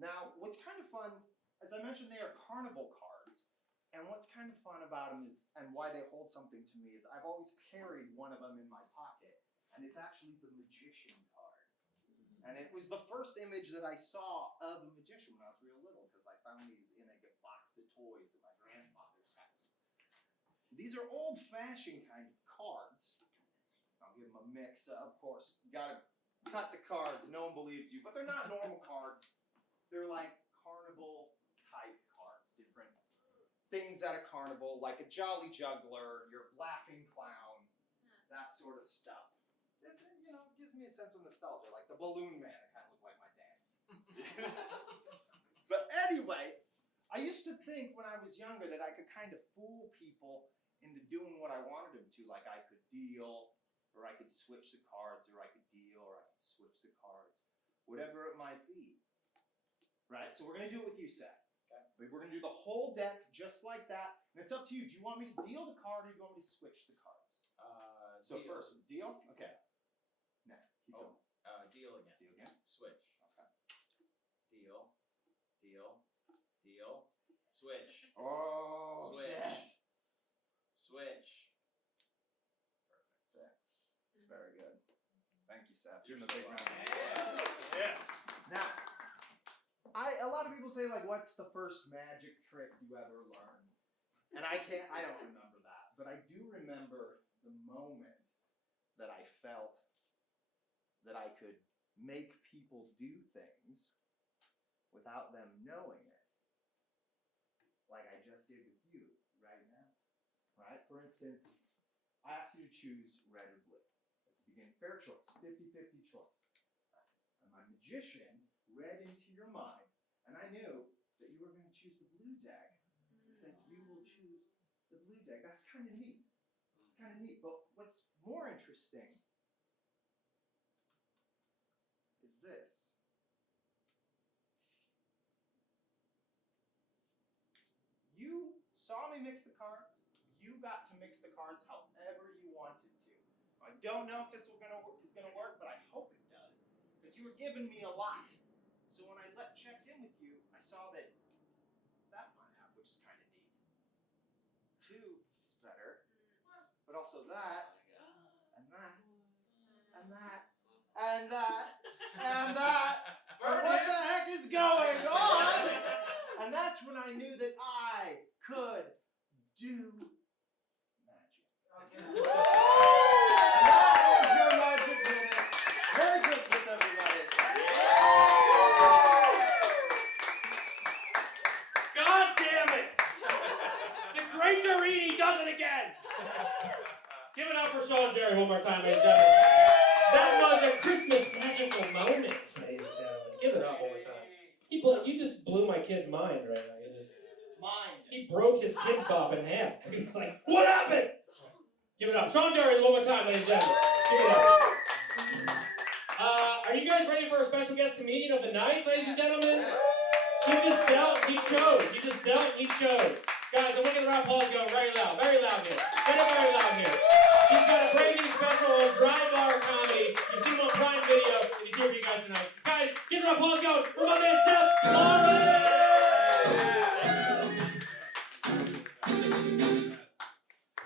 Now, what's kind of fun, as I mentioned, they are carnival cards. And what's kind of fun about them is, and why they hold something to me, is I've always carried one of them in my pocket. And it's actually the magician card. And it was the first image that I saw of a magician when I was real little, because I found these in a box of toys at my grandfather's house. These are old-fashioned kind of cards. I'll give them a mix. Of course, you gotta cut the cards. No one believes you, but they're not normal cards. They're like carnival-type cards, different things at a carnival, like a jolly juggler, your laughing clown, that sort of stuff. This, gives me a sense of nostalgia, like the balloon man. It kind of looked like my dad. But anyway, I used to think when I was younger that I could kind of fool people into doing what I wanted them to, like I could deal, or I could switch the cards, or I could deal, or I could switch the cards, whatever it might be. Right? So we're going to do it with you, Seth. Okay. We're going to do the whole deck just like that, and it's up to you. Do you want me to deal the card, or do you want me to switch the cards? So Deal. first, deal? Okay. No, keep going. Deal again. Deal again? Switch. Okay. Deal. Deal. Deal. Switch. Oh, Switch. Seth. Switch. Seth. It's very good. Thank you, Seth. You're Give him a big so round. Yeah. Now, a lot of people say, like, what's the first magic trick you ever learned? And I don't remember that. But I do remember the moment that I felt that I could make people do things without them knowing it, like I just did with you right now. Right? For instance, I asked you to choose red or blue. At the beginning, fair choice, 50-50 choice. And my magician read into your mind, and I knew that you were going to choose the blue deck. Said you will choose the blue deck. That's kind of neat. It's kind of neat. But what's more interesting is this. You saw me mix the cards. You got to mix the cards however you wanted to. I don't know if this is gonna work, but I hope it does, because you were giving me a lot. So when I checked in with you, I saw that might have, which is kind of neat. 2 is better, but also that, and that, and that, and that, and that. What the heck is going on? And that's when I knew that I could do magic. And that is your magic minute. Merry Christmas, everybody. God damn it! The Great Dorini does it again! Give it up for Sean Jerry one more time, ladies and gentlemen. That was a Christmas magical moment, ladies and gentlemen. Give it up one more time. You just blew my kid's mind right now. He broke his kid's bop in half. He's like, what happened? Give it up. Sean Jerry one more time, ladies and gentlemen. Give it up. Are you guys ready for a special guest comedian of the night, ladies and gentlemen? He just dealt, he chose. He just dealt, he chose. Guys, I'm looking at the round applause going very loud here. Get it very loud here. He's got a brand new special on Dry Bar Comedy. You've seen him on Prime Video, and he's here for you guys tonight. Guys, get the applause going for my man Seth Lawrence!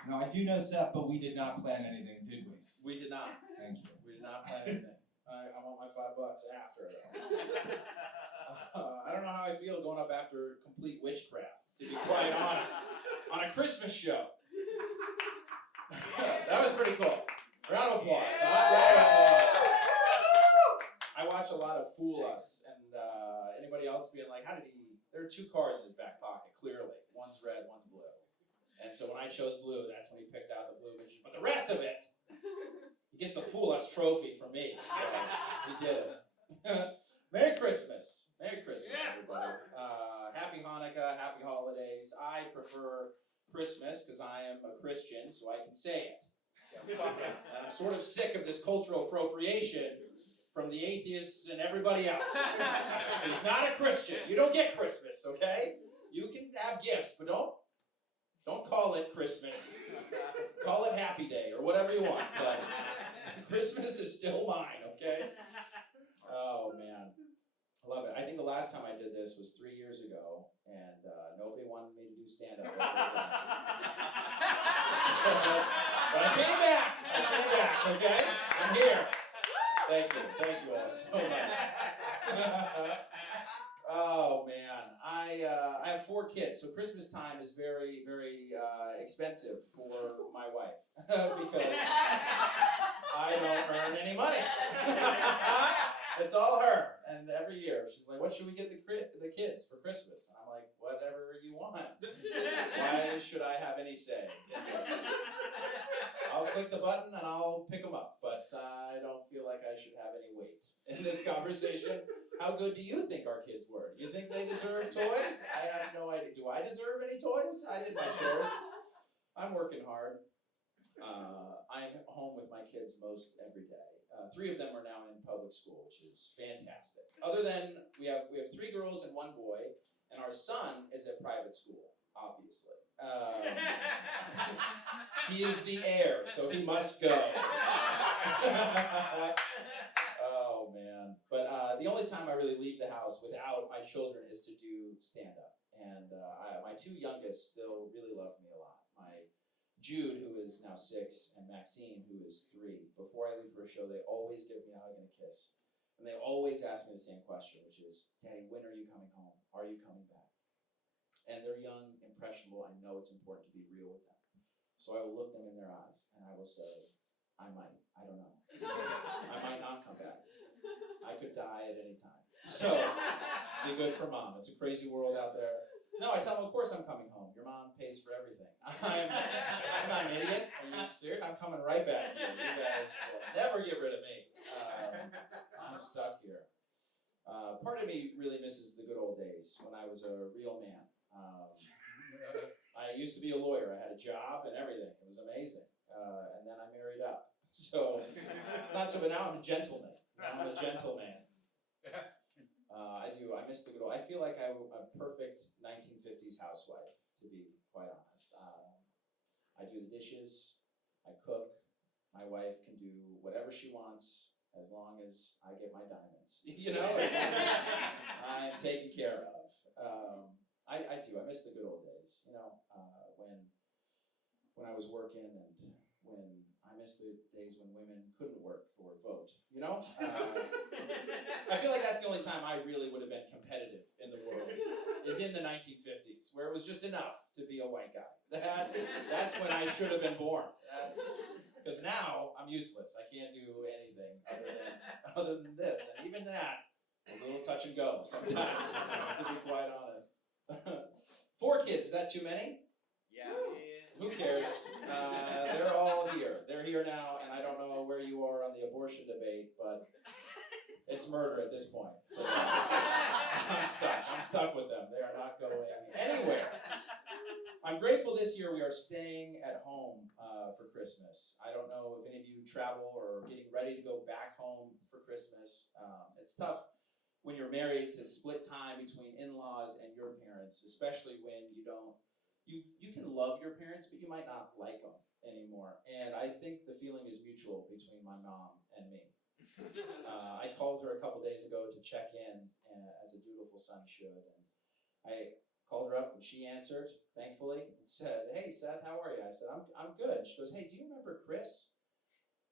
Now, I do know Seth, but we did not plan anything, did we? We did not. Thank you. We did not plan anything. I want my $5 after. I don't know how I feel going up after complete witchcraft, to be quite honest, on a Christmas show. That was pretty cool. Round of applause. I watch a lot of Fool Us, and anybody else being like, there are 2 cards in his back pocket, clearly. One's red, one's blue. And so when I chose blue, that's when he picked out the blue vision. But the rest of it, he gets the Fool Us trophy from me. So he did it. Merry Christmas. Merry Christmas, everybody. Happy Hanukkah, happy holidays. I prefer Christmas because I am a Christian, so I can say it. I'm sort of sick of this cultural appropriation from the atheists and everybody else who's not a Christian. You don't get Christmas, okay? You can have gifts, but don't call it Christmas. Call it Happy Day or whatever you want, but Christmas is still mine, okay? Oh, man. I love it. I think the last time I did this was 3 years ago, and nobody wanted me to do stand-up. But I came back, okay? I'm here. Thank you all so much. Oh, man. I have 4 kids, so Christmas time is very, very expensive for my wife because I don't earn any money. It's all her, and every year she's like, "What should we get the kids for Christmas?" And I'm like, "Whatever you want." Why should I have any say? I'll click the button and I'll pick them up, but I don't feel like I should have any weight in this conversation. How good do you think our kids were? Do you think they deserve toys? I have no idea. Do I deserve any toys? I did my chores. I'm working hard. I'm home with my kids most every day. 3 of them are now in public school, which is fantastic. Other than we have 3 girls and 1 boy, and our son is at private school, obviously. He is the heir, so he must go. Oh man! But the only time I really leave the house without my children is to do stand-up, and my 2 youngest still really love me a lot. My Jude, who is now 6, and Maxine, who is 3. Before I leave for a show, they always give me a hug and a kiss. And they always ask me the same question, which is, "Daddy, when are you coming home? Are you coming back?" And they're young, impressionable. I know it's important to be real with them. So I will look them in their eyes, and I will say, I might. I don't know. I might not come back. I could die at any time. So, be good for Mom. It's a crazy world out there. No, I tell them, of course I'm coming home. Your mom pays for everything. I'm not an idiot. Are you serious? I'm coming right back here. You guys will never get rid of me. I'm stuck here. Part of me really misses the good old days when I was a real man. I used to be a lawyer. I had a job and everything. It was amazing. And then I married up. So, not so, but now I'm a gentleman. Now I'm a gentleman. I miss the good old. I feel like I'm a perfect 1950s housewife, to be quite honest. I do the dishes, I cook. My wife can do whatever she wants as long as I get my diamonds. You know, I'm taken care of. I do. I miss the good old days. You know, when I was working and when I miss the days when women couldn't work or vote. You know. I feel like that's the only time I really would have been competitive in the world, is in the 1950s, where it was just enough to be a white guy. That's when I should have been born. Because now I'm useless. I can't do anything other than this, and even that is a little touch and go sometimes, to be quite honest. 4 kids, is that too many? Yeah. Who cares? They're all here. They're here now, and I don't know where you are on the abortion debate, but it's murder at this point. I'm stuck with them. They are not going anywhere. I'm grateful this year we are staying at home for Christmas. I don't know if any of you travel or are getting ready to go back home for Christmas. It's tough when you're married to split time between in-laws and your parents, especially when you can love your parents, but you might not like them anymore. And I think the feeling is mutual between my mom and me. I called her a couple days ago to check in, as a dutiful son should. And I called her up and she answered, thankfully, and said, "Hey, Seth, how are you?" I said, I'm good. She goes, "Hey, do you remember Chris?"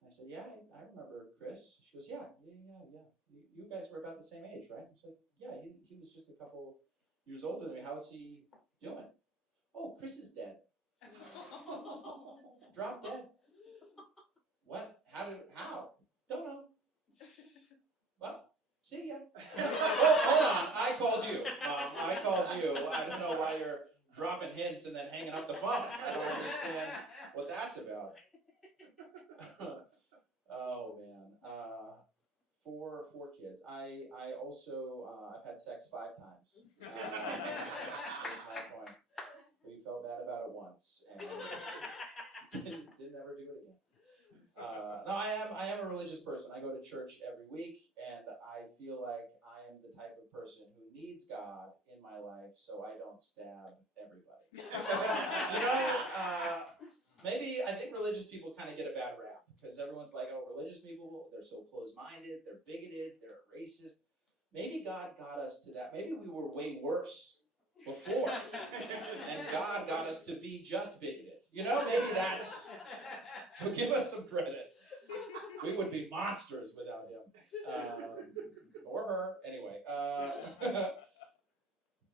I said, "Yeah, I remember Chris." She goes, Yeah. You guys were about the same age, right? I said, "Yeah, he was just a couple years older than me. How's he doing?" "Oh, Chris is dead." "Drop dead." "What? How? Don't know." "Well, see ya." Oh, hold on. I called you. I don't know why you're dropping hints and then hanging up the phone. I don't understand what that's about. Oh, man. 4 kids. I also, I've had sex 5 times. Is my point. We felt bad about it once and didn't ever do it again. No, I am a religious person. I go to church every week, and I feel like I am the type of person who needs God in my life so I don't stab everybody. You know, maybe I think religious people kind of get a bad rap because everyone's like, "Oh, religious people, they're so close-minded, they're bigoted, they're racist." Maybe God got us to that. Maybe we were way worse before, and God got us to be just bigoted. You know, maybe that's... So give us some credit. We would be monsters without him. Or her. Anyway.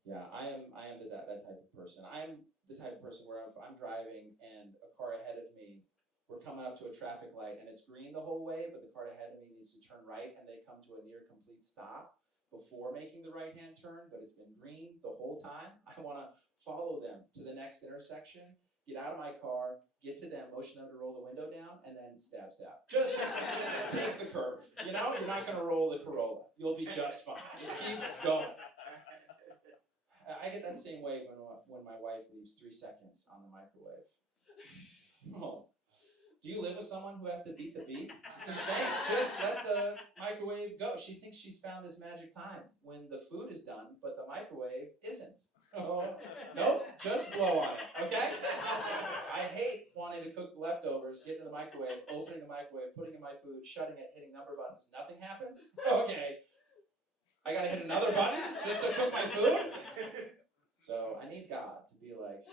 Yeah, I am that type of person. I'm the type of person where if I'm driving and a car ahead of me, we're coming up to a traffic light and it's green the whole way, but the car ahead of me needs to turn right and they come to a near complete stop before making the right-hand turn, but it's been green the whole time. I want to follow them to the next intersection, get out of my car, get to them, motion them to roll the window down, and then stab. Just take the curve. You know, you're not going to roll the Corolla. You'll be just fine. Just keep going. I get that same way when my wife leaves 3 seconds on the microwave. Oh. Do you live with someone who has to beat the beep? It's insane. Just let the microwave go. She thinks she's found this magic time when the food is done, but the microwave isn't. Oh, nope, just blow on it, okay? I hate wanting to cook leftovers, getting in the microwave, opening the microwave, putting in my food, shutting it, hitting number buttons. Nothing happens? Okay. I gotta hit another button just to cook my food? So I need God to be like,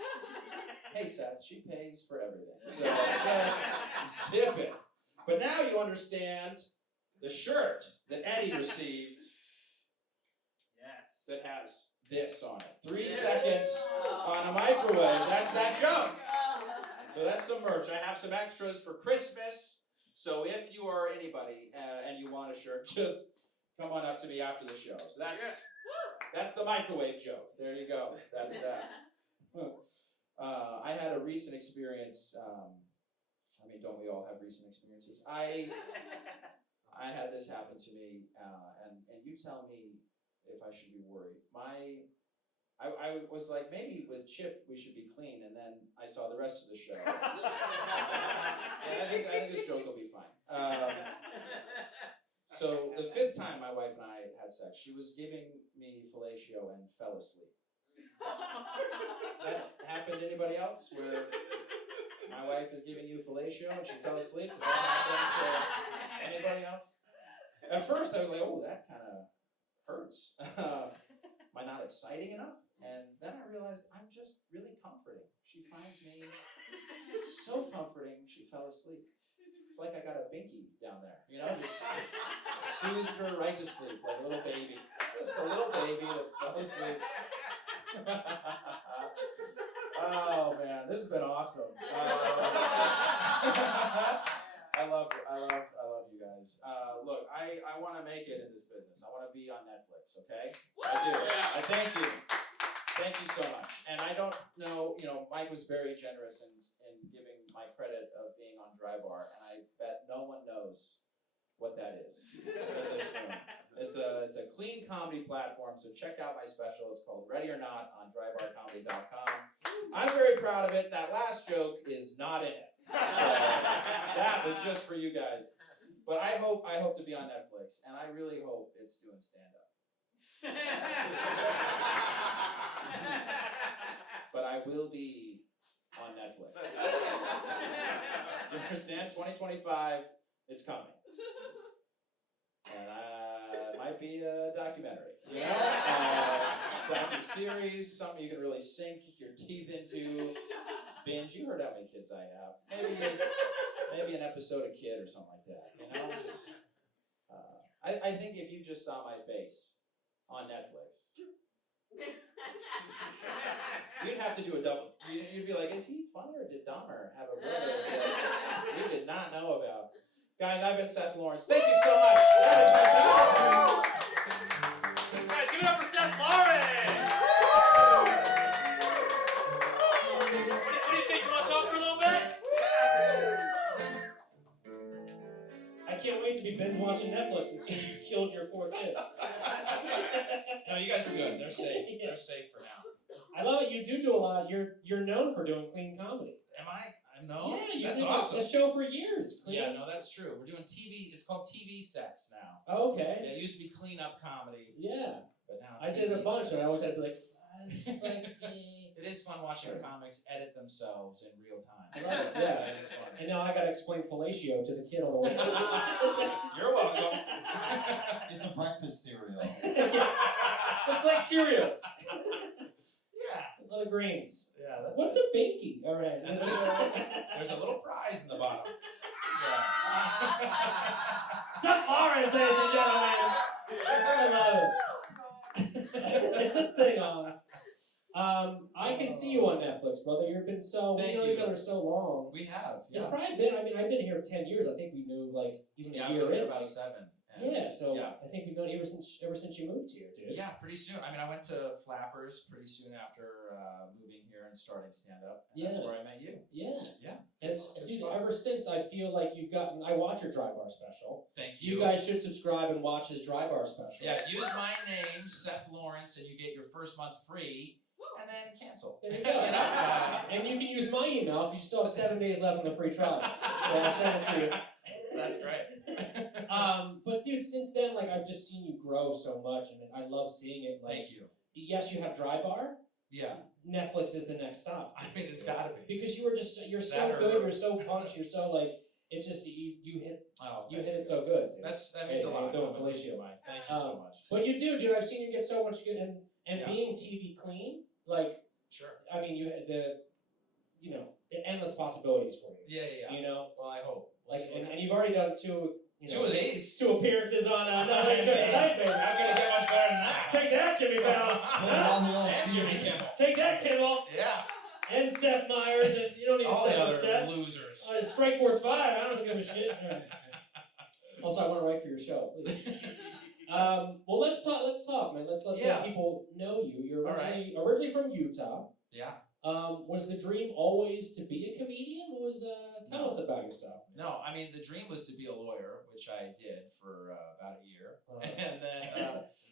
"Hey, Seth, she pays for everything. So just zip it." But now you understand the shirt that Eddie received. Yes. That has this on it. 3 seconds on a microwave. That's that joke. So that's some merch. I have some extras for Christmas. So if you are anybody and you want a shirt, just come on up to me after the show. So that's the microwave joke. There you go. That's that. I had a recent experience. I mean, don't we all have recent experiences? I had this happen to me, and you tell me if I should be worried. I was like, maybe with Chip we should be clean, and then I saw the rest of the show. And I think this joke will be fine. So the 5th time my wife and I had sex, she was giving me fellatio and fell asleep. That happened to anybody else? Where my wife is giving you fellatio and she fell asleep? Does that happen to anybody else? At first I was like, oh, that kind of hurts. Am I not exciting enough? And then I realized I'm just really comforting. She finds me so comforting, she fell asleep. It's like I got a binky down there, you know, just soothed her right to sleep, like a little baby. Just a little baby that fell asleep. Oh man, this has been awesome. I love you guys. Look, I want to make it in this business. I want to be on Netflix, okay? I do. I thank you. Thank you so much. And I don't know, Mike was very generous in giving my credit of being on Dry Bar, and I bet no one knows what that is in this room. It's a clean comedy platform, so check out my special. It's called Ready or Not on drybarcomedy.com. I'm very proud of it. That last joke is not in it. So that was just for you guys. But I hope to be on Netflix, and I really hope it's doing stand-up. But I will be on Netflix. Do you understand? 2025, it's coming. And it might be a documentary, docu-series, something you can really sink your teeth into, binge. You heard how many kids I have. Maybe an episode of Kid or something like that, just, I think if you just saw my face on Netflix, you'd have to do a double. You'd be like, is he funny or did Dahmer have a brother that we did not know about? Guys, I've been Seth Lawrence. Thank you so much. That is my time. Guys, give it up for Seth Lawrence! What do you think? You want to talk for a little bit? I can't wait to be binge watching Netflix and see you killed your 4 kids. No, you guys are good. They're safe. They're safe for now. I love it. You do a lot. You're known for doing clean comedy. Am I? I'm known? Yeah, you That's did awesome. a show for years. Clean. Yeah, no, that's true. We're doing TV. It's called TV sets now. Oh, okay. Yeah, it used to be clean up comedy. Yeah. But now I did a bunch, and I always had to be like, it is fun watching comics edit themselves in real time. I love it, yeah. It is fun. and now I gotta explain fellatio to the kid all the way. You're welcome. It's a breakfast cereal. It's like Cheerios. Yeah. A lot of greens. Yeah, that's What's it. a binky? All right. There's a little prize in the bottom. Yeah. Seth Lawrence, ladies and gentlemen. I love it. Is this thing on? I can see you on Netflix, brother. You've been we know each other so long. We have. Yeah. It's probably been. I mean, I've been here 10 years. I think we knew even a year I've been in. here about 7. Yeah, so yeah. I think we've known ever since you moved here, dude. Yeah, pretty soon. I mean, I went to Flappers pretty soon after moving here and starting stand-up. And that's where I met you. Yeah. Yeah. And dude, ever since I feel like you've gotten, I watch your Dry Bar special. Thank you. You guys should subscribe and watch his Dry Bar special. Yeah, use my name, Seth Lawrence, and you get your first month free, and then cancel. There you go. And you can use my email because you still have 7 days left on the free trial. So I'll send it to you. That's great. But dude, since then, I've just seen you grow so much, and I love seeing it. Thank you. Yes, you have Dry Bar. Yeah. Netflix is the next stop. I mean, it's gotta be. Because you're so good, you're so punched, you're so it just you hit it so good, dude. That means a lot. Doing fellatio. Thank you so much. But you do, dude. I've seen you get so much good, and being TV clean, sure. I mean, you had the endless possibilities for you. Yeah. Well, I hope. And you've already done 2 of these. 2 appearances on another show tonight, baby. How can it get much better than that? Take that, Jimmy Fallon. Put it on the old And Jimmy CD. Kimmel. Take that, Kimmel. Yeah. And Seth Meyers, and you don't need to All the say other Seth. losers. Strike Force 5, I don't give a shit. Also, I want to write for your show, please. Well, let's talk, man. Let's let people know you. You're originally from Utah. Yeah. Was the dream always to be a comedian? Tell us about yourself. No, I mean the dream was to be a lawyer, which I did for about a year,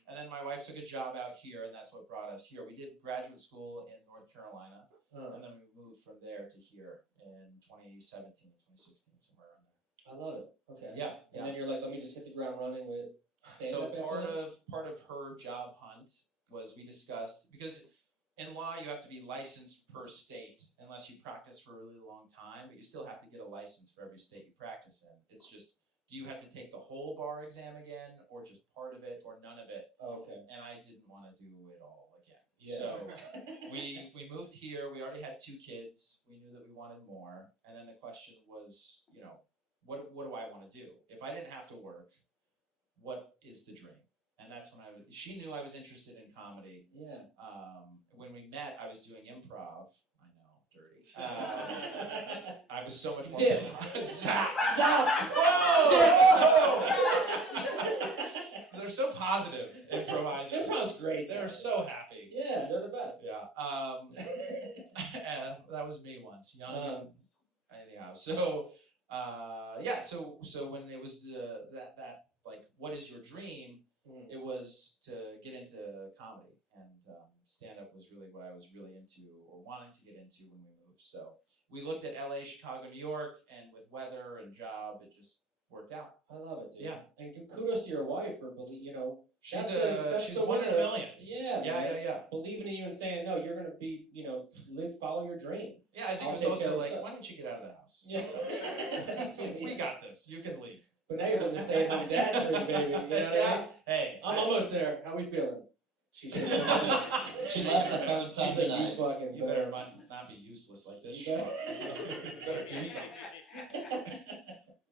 and then my wife took a job out here, and that's what brought us here. We did graduate school in North Carolina, and then we moved from there to here in 2017, 2016, somewhere around there. I love it. Okay. Yeah. And then you're like, let me just hit the ground running with stand-up. So part of her job hunt was we discussed, because in law you have to be licensed per state unless you practice for a really long time, but you still have to get a license for every state you practice in. It's just, do you have to take the whole bar exam again, or just part of it, or none of it? Oh, okay. And I didn't want to do it all again. Yeah. So we moved here. We already had 2 kids. We knew that we wanted more. And then the question was, what do I want to do? If I didn't have to work, what is the dream? And that's when she knew I was interested in comedy. Yeah. When we met, I was doing improv. I know, dirty. I was so much more. Zip. Zap. Zap. Whoa! They're so positive, improvisers. Improv's great. They're so happy. Yeah, they're the best. Yeah. And that was me once. Young. Anyhow, so when it was that like, what is your dream? It was to get into comedy, and stand-up was really what I was really into, or wanting to get into when we moved. So we looked at LA, Chicago, New York, and with weather and job, it just worked out. I love it, dude. Yeah. And kudos to your wife for She's that's one in a million. Yeah. Yeah. Believing in you and saying, no, you're gonna be, follow your dream. Yeah, I think I'll it was take care also of like, stuff. why don't you get out of the house? Yeah. We got this. You can leave. But now you're living the stay-at-home dad dream, baby. You know what I mean? Hey. I'm almost there. How we feeling? She left the third time She's like, tonight. you fucking You better not be useless like this. You better. You better do something.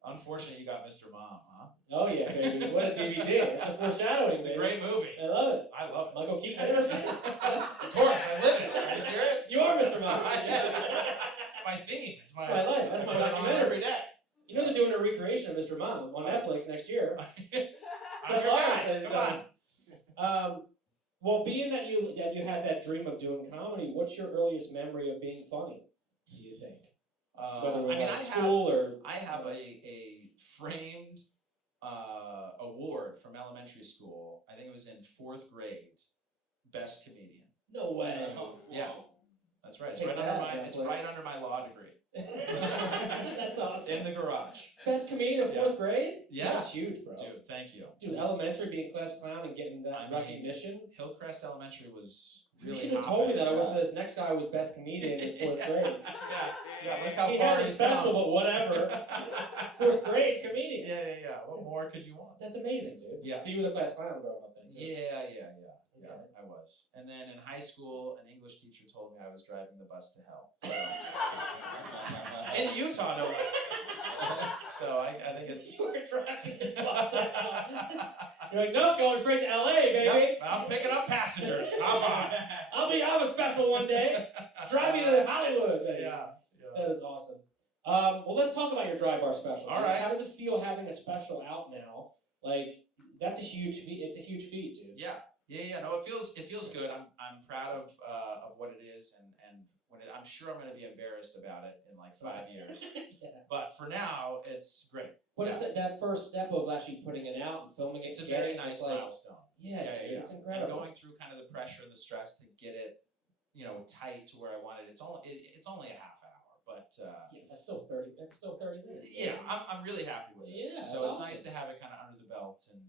Unfortunately, you got Mr. Mom, huh? Oh yeah, baby. What a DVD. It's a foreshadowing, It's baby. a great movie. I love it. I love it. Michael Keaton, you ever seen it? Of course, I live it. Are you serious? You are Mr. Mom. It's my theme. It's That's my life. That's I my put it on documentary. every day. You know they're doing a recreation of Mr. Mom on Netflix next year. I'm Seth your Lawrence guy. and, Come on. well, being that you had that dream of doing comedy, what's your earliest memory of being funny? Do you think? Whether it was at school or I have a framed award from elementary school. I think it was in 4th grade. Best comedian. no way. Yeah, that's right. It's Take right that, under it's Netflix. right under my law degree. That's awesome. In the garage. Best comedian of 4th grade? Yeah. That's huge, bro. Dude, thank you. Dude, elementary being class clown and getting that I mean, recognition. Hillcrest Elementary was You really should have told me that. I was this next guy was best comedian in 4th grade. Yeah, look how He far has a he's special, come. but whatever. 4th grade comedian. Yeah. What more could you want? That's amazing, dude. Yeah. So you were the class clown growing up then, too. Yeah, Okay. I was. And then in high school, an English teacher told me I was driving the bus to hell. So, in Utah, no less. So I think it's. You were driving this bus to hell. You're like, nope, going straight to LA, baby. Yep, I'm picking up passengers. Hop on. I'll have a special one day. Drive me to Hollywood, baby. Yeah. That is awesome. Well, let's talk about your dry bar special. All right. How does it feel having a special out now? Like, that's a huge feat. It's a huge feat, dude. Yeah. No, it feels good. I'm proud of what it is, and I'm sure I'm going to be embarrassed about it in like 5 years. Yeah. But for now, it's great. But it's that first step of actually putting it out and filming it. It's a getting very it, nice it's like, milestone. Yeah, dude, it's incredible. And going through kind of the pressure and the stress to get it, tight to where I wanted it. It's only a half hour, but yeah, that's still 30 minutes. yeah, I'm really happy with it. Yeah, so it's awesome. nice to have it kind of under the belt, and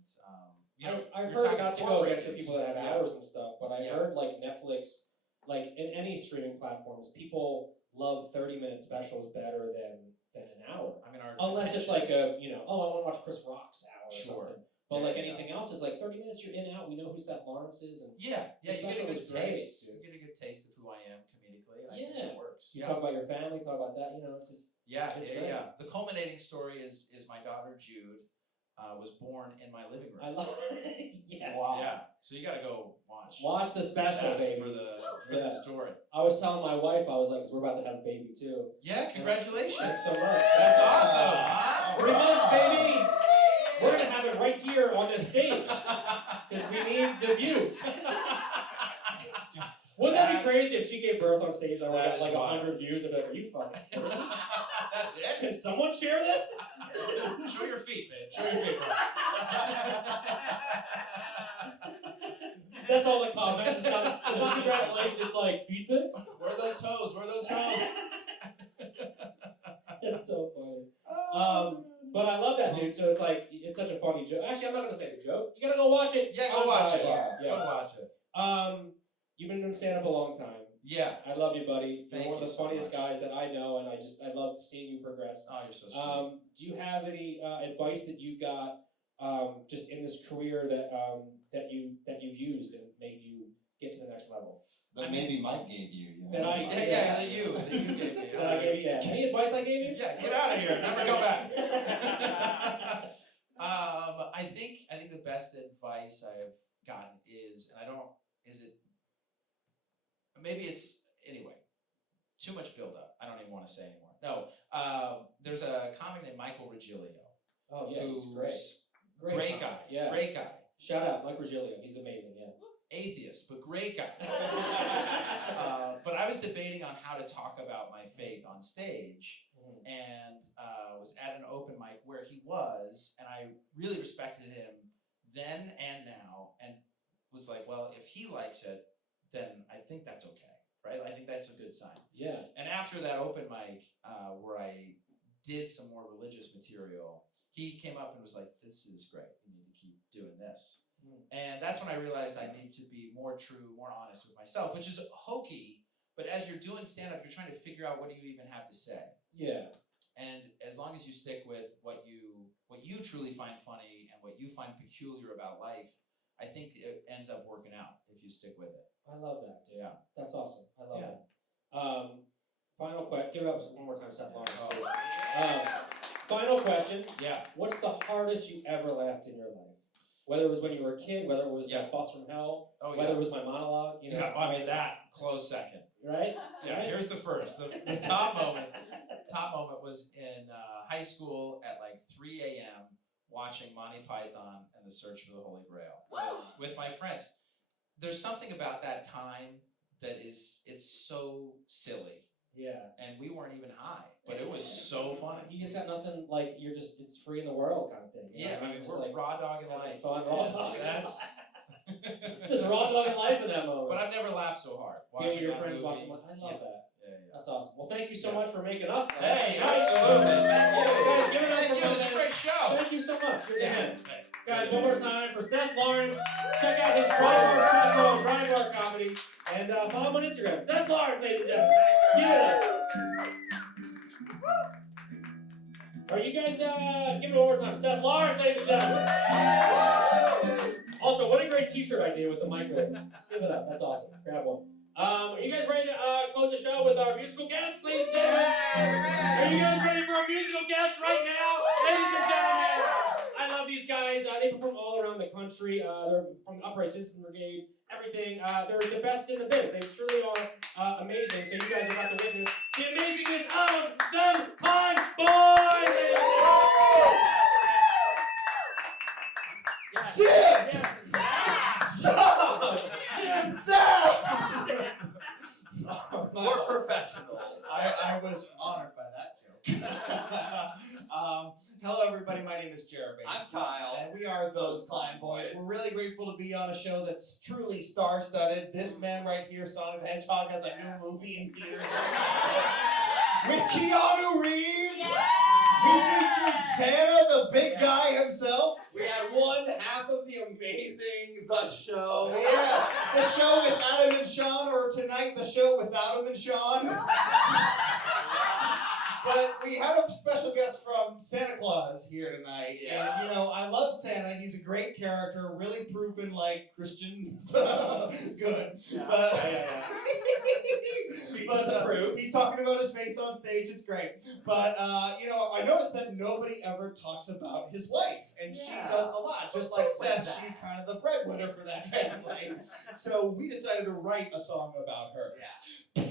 I've you're heard talking not to go corporate against the gigs. people that have Yeah. hours and stuff, but I Yeah. heard like Netflix, like in any streaming platforms, people love 30-minute specials better than an hour. I mean, our Unless it's like I want to watch Chris Rock's hour or Sure. something. But Yeah, like yeah. anything else is like 30 minutes, you're in out. We know who Seth Lawrence is, and yeah, the you get a special good was great, taste. dude. You get a good taste of who I am comedically. And I Yeah. think it works. you talk about your family, talk about that. It's just Yeah. It's great. The culminating story is my daughter Jude. was born in my living room. I love it. Yeah. Wow. Yeah. So you gotta go watch. Watch the special, that baby. for the Yeah. story. I was telling my wife, I was like, 'cause we're about to have a baby too. Yeah, congratulations. Thanks so much. That's awesome. Huh? 3 months, baby. We're gonna have it right here on this stage because we need the views. Wouldn't that be crazy if she gave birth on stage and we That got is like wild. 100 views? I'd be like, are you fucking kidding me? That's it. Can someone share this? Show your feet, man. Show your feet. That's all the comments. It's not congratulations. It's like feet pics. Where are those toes? Where are those toes? That's so funny. But I love that, dude. So it's like it's such a funny joke. Actually, I'm not gonna say the joke. You gotta go watch it. Yeah, go on watch it. Sidebar. Go Yes. watch it. You've been doing stand up a long time. Yeah. I love you, buddy. You're Thank one of you the so funniest much. guys that I know, and I love seeing you progress. Oh, you're so sweet. Do you have any advice that you got just in this career that you've used and made you get to the next level? That maybe Mike gave you. You know? That I- that you gave me. That I gave you? Yeah. Any advice I gave you? Yeah, get out of here. Never come back. I think the best advice I've gotten is, and anyway, too much buildup. I don't even want to say anymore. No, there's a comic named Michael Regilio. Oh yeah, he's who's great. great guy. Yeah. Great guy. Shout out, Mike Regilio. He's amazing. Yeah. Atheist, but great guy. But I was debating on how to talk about my faith on stage, and was at an open mic where he was, and I really respected him then and now, and was like, well, if he likes it, then I think that's okay, right? I think that's a good sign. Yeah. And after that open mic, where I did some more religious material, he came up and was like, this is great, you need to keep doing this. And that's when I realized I need to be more true, more honest with myself, which is hokey, but as you're doing stand-up, you're trying to figure out what do you even have to say. Yeah. And as long as you stick with what you truly find funny and what you find peculiar about life, I think it ends up working out if you stick with it. I love that, dude. Yeah. That's awesome. I love Yeah. that. Final question. Give it up one more time, Seth Lawrence. Final question. Yeah. What's the hardest you ever laughed in your life? Whether it was when you were a kid, whether it was that bus from hell, whether it was my monologue, you know. Yeah, I mean that close second. Right? Yeah. Right? Here's the first. The top moment. Top moment was in high school at like 3 a.m. watching Monty Python and the Search for the Holy Grail with my friends. There's something about that time that it's so silly. Yeah. And we weren't even high, but it was so funny. You just got nothing, like, it's free in the world kind of thing. You know? Yeah, I mean, Just we're like raw dogging having life. fun, raw dogging. That's. Just raw dogging life in that moment. But I've never laughed so hard. You and Watching your that friends movie. watching. I love that. Yeah. That's awesome. Well, thank you so much for making us laugh. Hey, Guys, absolutely. Thank you. Guys, give it up Thank for you. This is a Lynn. great show. Thank you so much. You're the Yeah. man. Guys, one more time for Seth Lawrence. Check out his Dry Bar special on Dry Bar Comedy. And follow him on Instagram. Seth Lawrence, ladies and gentlemen. Give it up. Are you guys, give it one more time. Seth Lawrence, ladies and gentlemen. Also, what a great t-shirt idea with the microphone. Give it up. That's awesome. Grab one. Are you guys ready to close the show with our musical guests, ladies and gentlemen? Are you guys ready for our musical guests right now? Ladies and gentlemen, I love these guys. They perform all around the country. They're from the Upright Citizen Brigade, everything. They're the best in the biz. They truly are amazing. So you guys are about to witness the amazingness of them Klein Boyz. Sid! We're professionals. I was honored by that joke. Hello, everybody. My name is Jeremy. I'm Kyle. And we are those Klein Boys. We're really grateful to be on a show that's truly star-studded. This man right here, Sonic the Hedgehog, has a new movie in theaters right now with Keanu Reeves. We featured Santa, the big guy himself. We had one half of the amazing The Show. Yeah, the show with Adam and Sean, or tonight, the show with Adam and Sean. But we had a special guest from Santa Claus here tonight. Yeah. And, I love Santa. He's a great character, really proven, like, Christians. Good. Yeah. But, Jesus but approved. he's talking about his faith on stage. It's great. But, I noticed that nobody ever talks about his wife. And she Yeah. does a lot. Just like Seth, she's kind of the breadwinner for that family. So we decided to write a song about her. Yeah.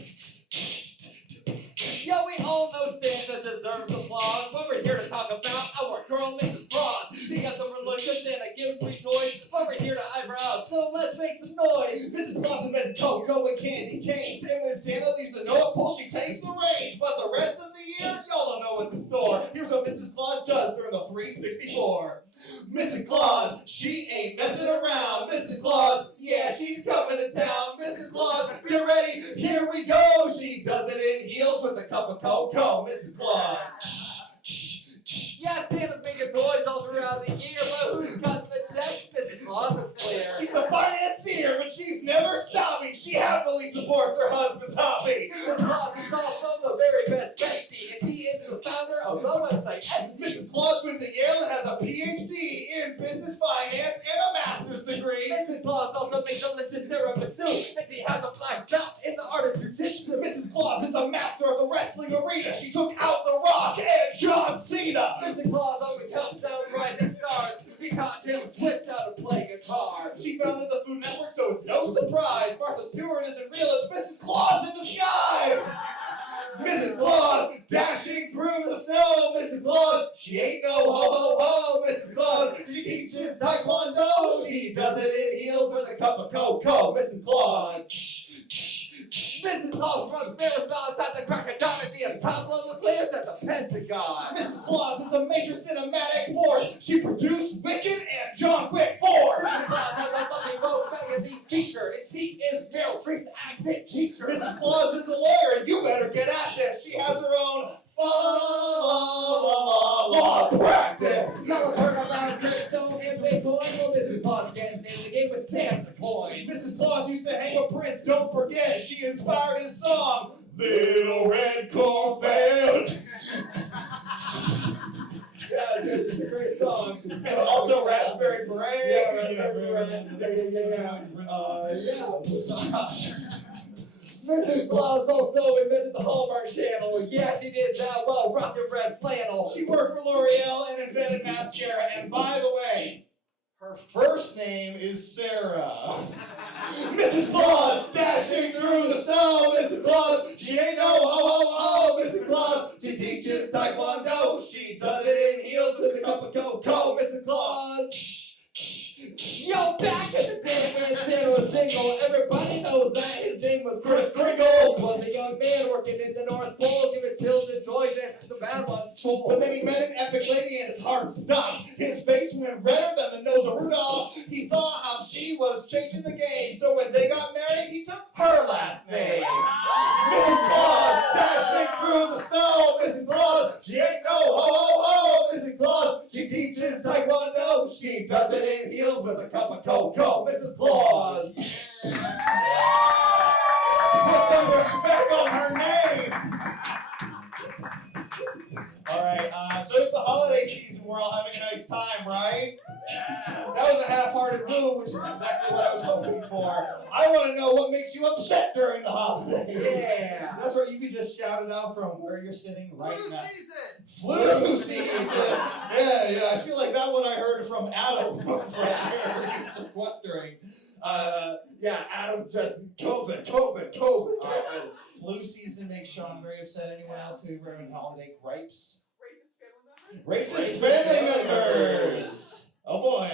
Yo, we all know Santa deserves applause, but we're here to talk about our girl, Mrs. Claus. She got some religion, Santa gives free toys, but we're here to eyebrow, so let's make some noise. Mrs. Claus invented cocoa and candy canes, and when Santa leaves the North Pole, she takes the reins. But the rest of the year, y'all don't know what's in store. Here's what Mrs. Claus does during the 364. Mrs. Claus, she ain't messing around. Mrs. Claus, yeah, she's coming to town. Mrs. Claus, get ready, here we go. She does it in heels with a cup of cocoa. Mrs. Claus. Yeah, Santa's making toys all throughout the year, but who's cutting the checks? Mrs. Claus is clear. She's the financier, but she's never stopping. She happily supports her husband's hobby. Mrs. Claus is also the very best bestie, and she is the founder of the website Etsy. Mrs. Claus went to Yale and has a PhD in business finance and a master's degree. Mrs. Claus also makes a legit tiramisu, and she has a black belt in the art of jujitsu. Mrs. Claus is a master of the wrestling arena. She took out The Rock and John Cena. Mrs. Claus always helps out rising stars. She taught Taylor Swift how to play guitar. She founded the Food Network, so it's no surprise Martha Stewart isn't real. It's Mrs. Claus in disguise. Mrs. Claus dashing through the snow. Mrs. Claus, she ain't no ho ho ho. Mrs. Claus, she teaches taekwondo. She does it in heels with a cup of cocoa. Mrs. Claus. Mrs. Claus runs marathons at the crack of dawn and be as top-level players at the Pentagon. Mrs. Claus is a major cinematic force. She produced Wicked and John Wick 4. Mrs. Claus has a funny Vogue magazine feature, and she is Meryl Streep's acting teacher. Mrs. Claus is a lawyer, and you better get at this. She has her own law practice. Now I've heard about crypto and Bitcoin. Well, Mrs. Claus getting in the game with Santa coin. Mrs. Claus used to hang with Prince, don't forget, she inspired his song, Little Red Corvette. Yeah, it's a great song. And also Raspberry Beret. Mrs. Claus also invented the Hallmark Channel. Yeah, she did that well, rock and red flannel. She worked for L'Oreal and invented mascara. And by the way, her first name is Sarah. Mrs. Claus dashing through the snow. Mrs. Claus, she ain't no ho ho ho. Mrs. Claus, she teaches taekwondo. She does it in heels with a cup of cocoa. Mrs. Claus. Yo, back in the day when Santa was single, everybody knows that his name was Kris Kringle. He was a young man working in the North Pole, giving children toys and the bad ones stole. But then he met an epic lady and his heart stopped. His face went redder than the nose of Rudolph. He saw how she was changing the game. So when they got married, he took her last name. Mrs. Claus dashing through the snow. Mrs. Claus, she ain't no ho ho ho. Mrs. Claus, she teaches taekwondo. She does it in heels with a cup of cocoa. Mrs. Claus. Put some respect on her name. All right, so it's the holiday season. We're all having a nice time, right? Yeah. That was a half-hearted woo, which is exactly what I was hoping for. I want to know what makes you upset during the holidays. Yeah. That's right. You could just shout it out from where you're sitting right Flu now. season! Flu season. Yeah. I feel like that one I heard from Adam from sequestering. Adam's just COVID. Flu season makes Sean very upset. Anyone else who ever having holiday gripes? Racist family members? Racist family members. Oh boy.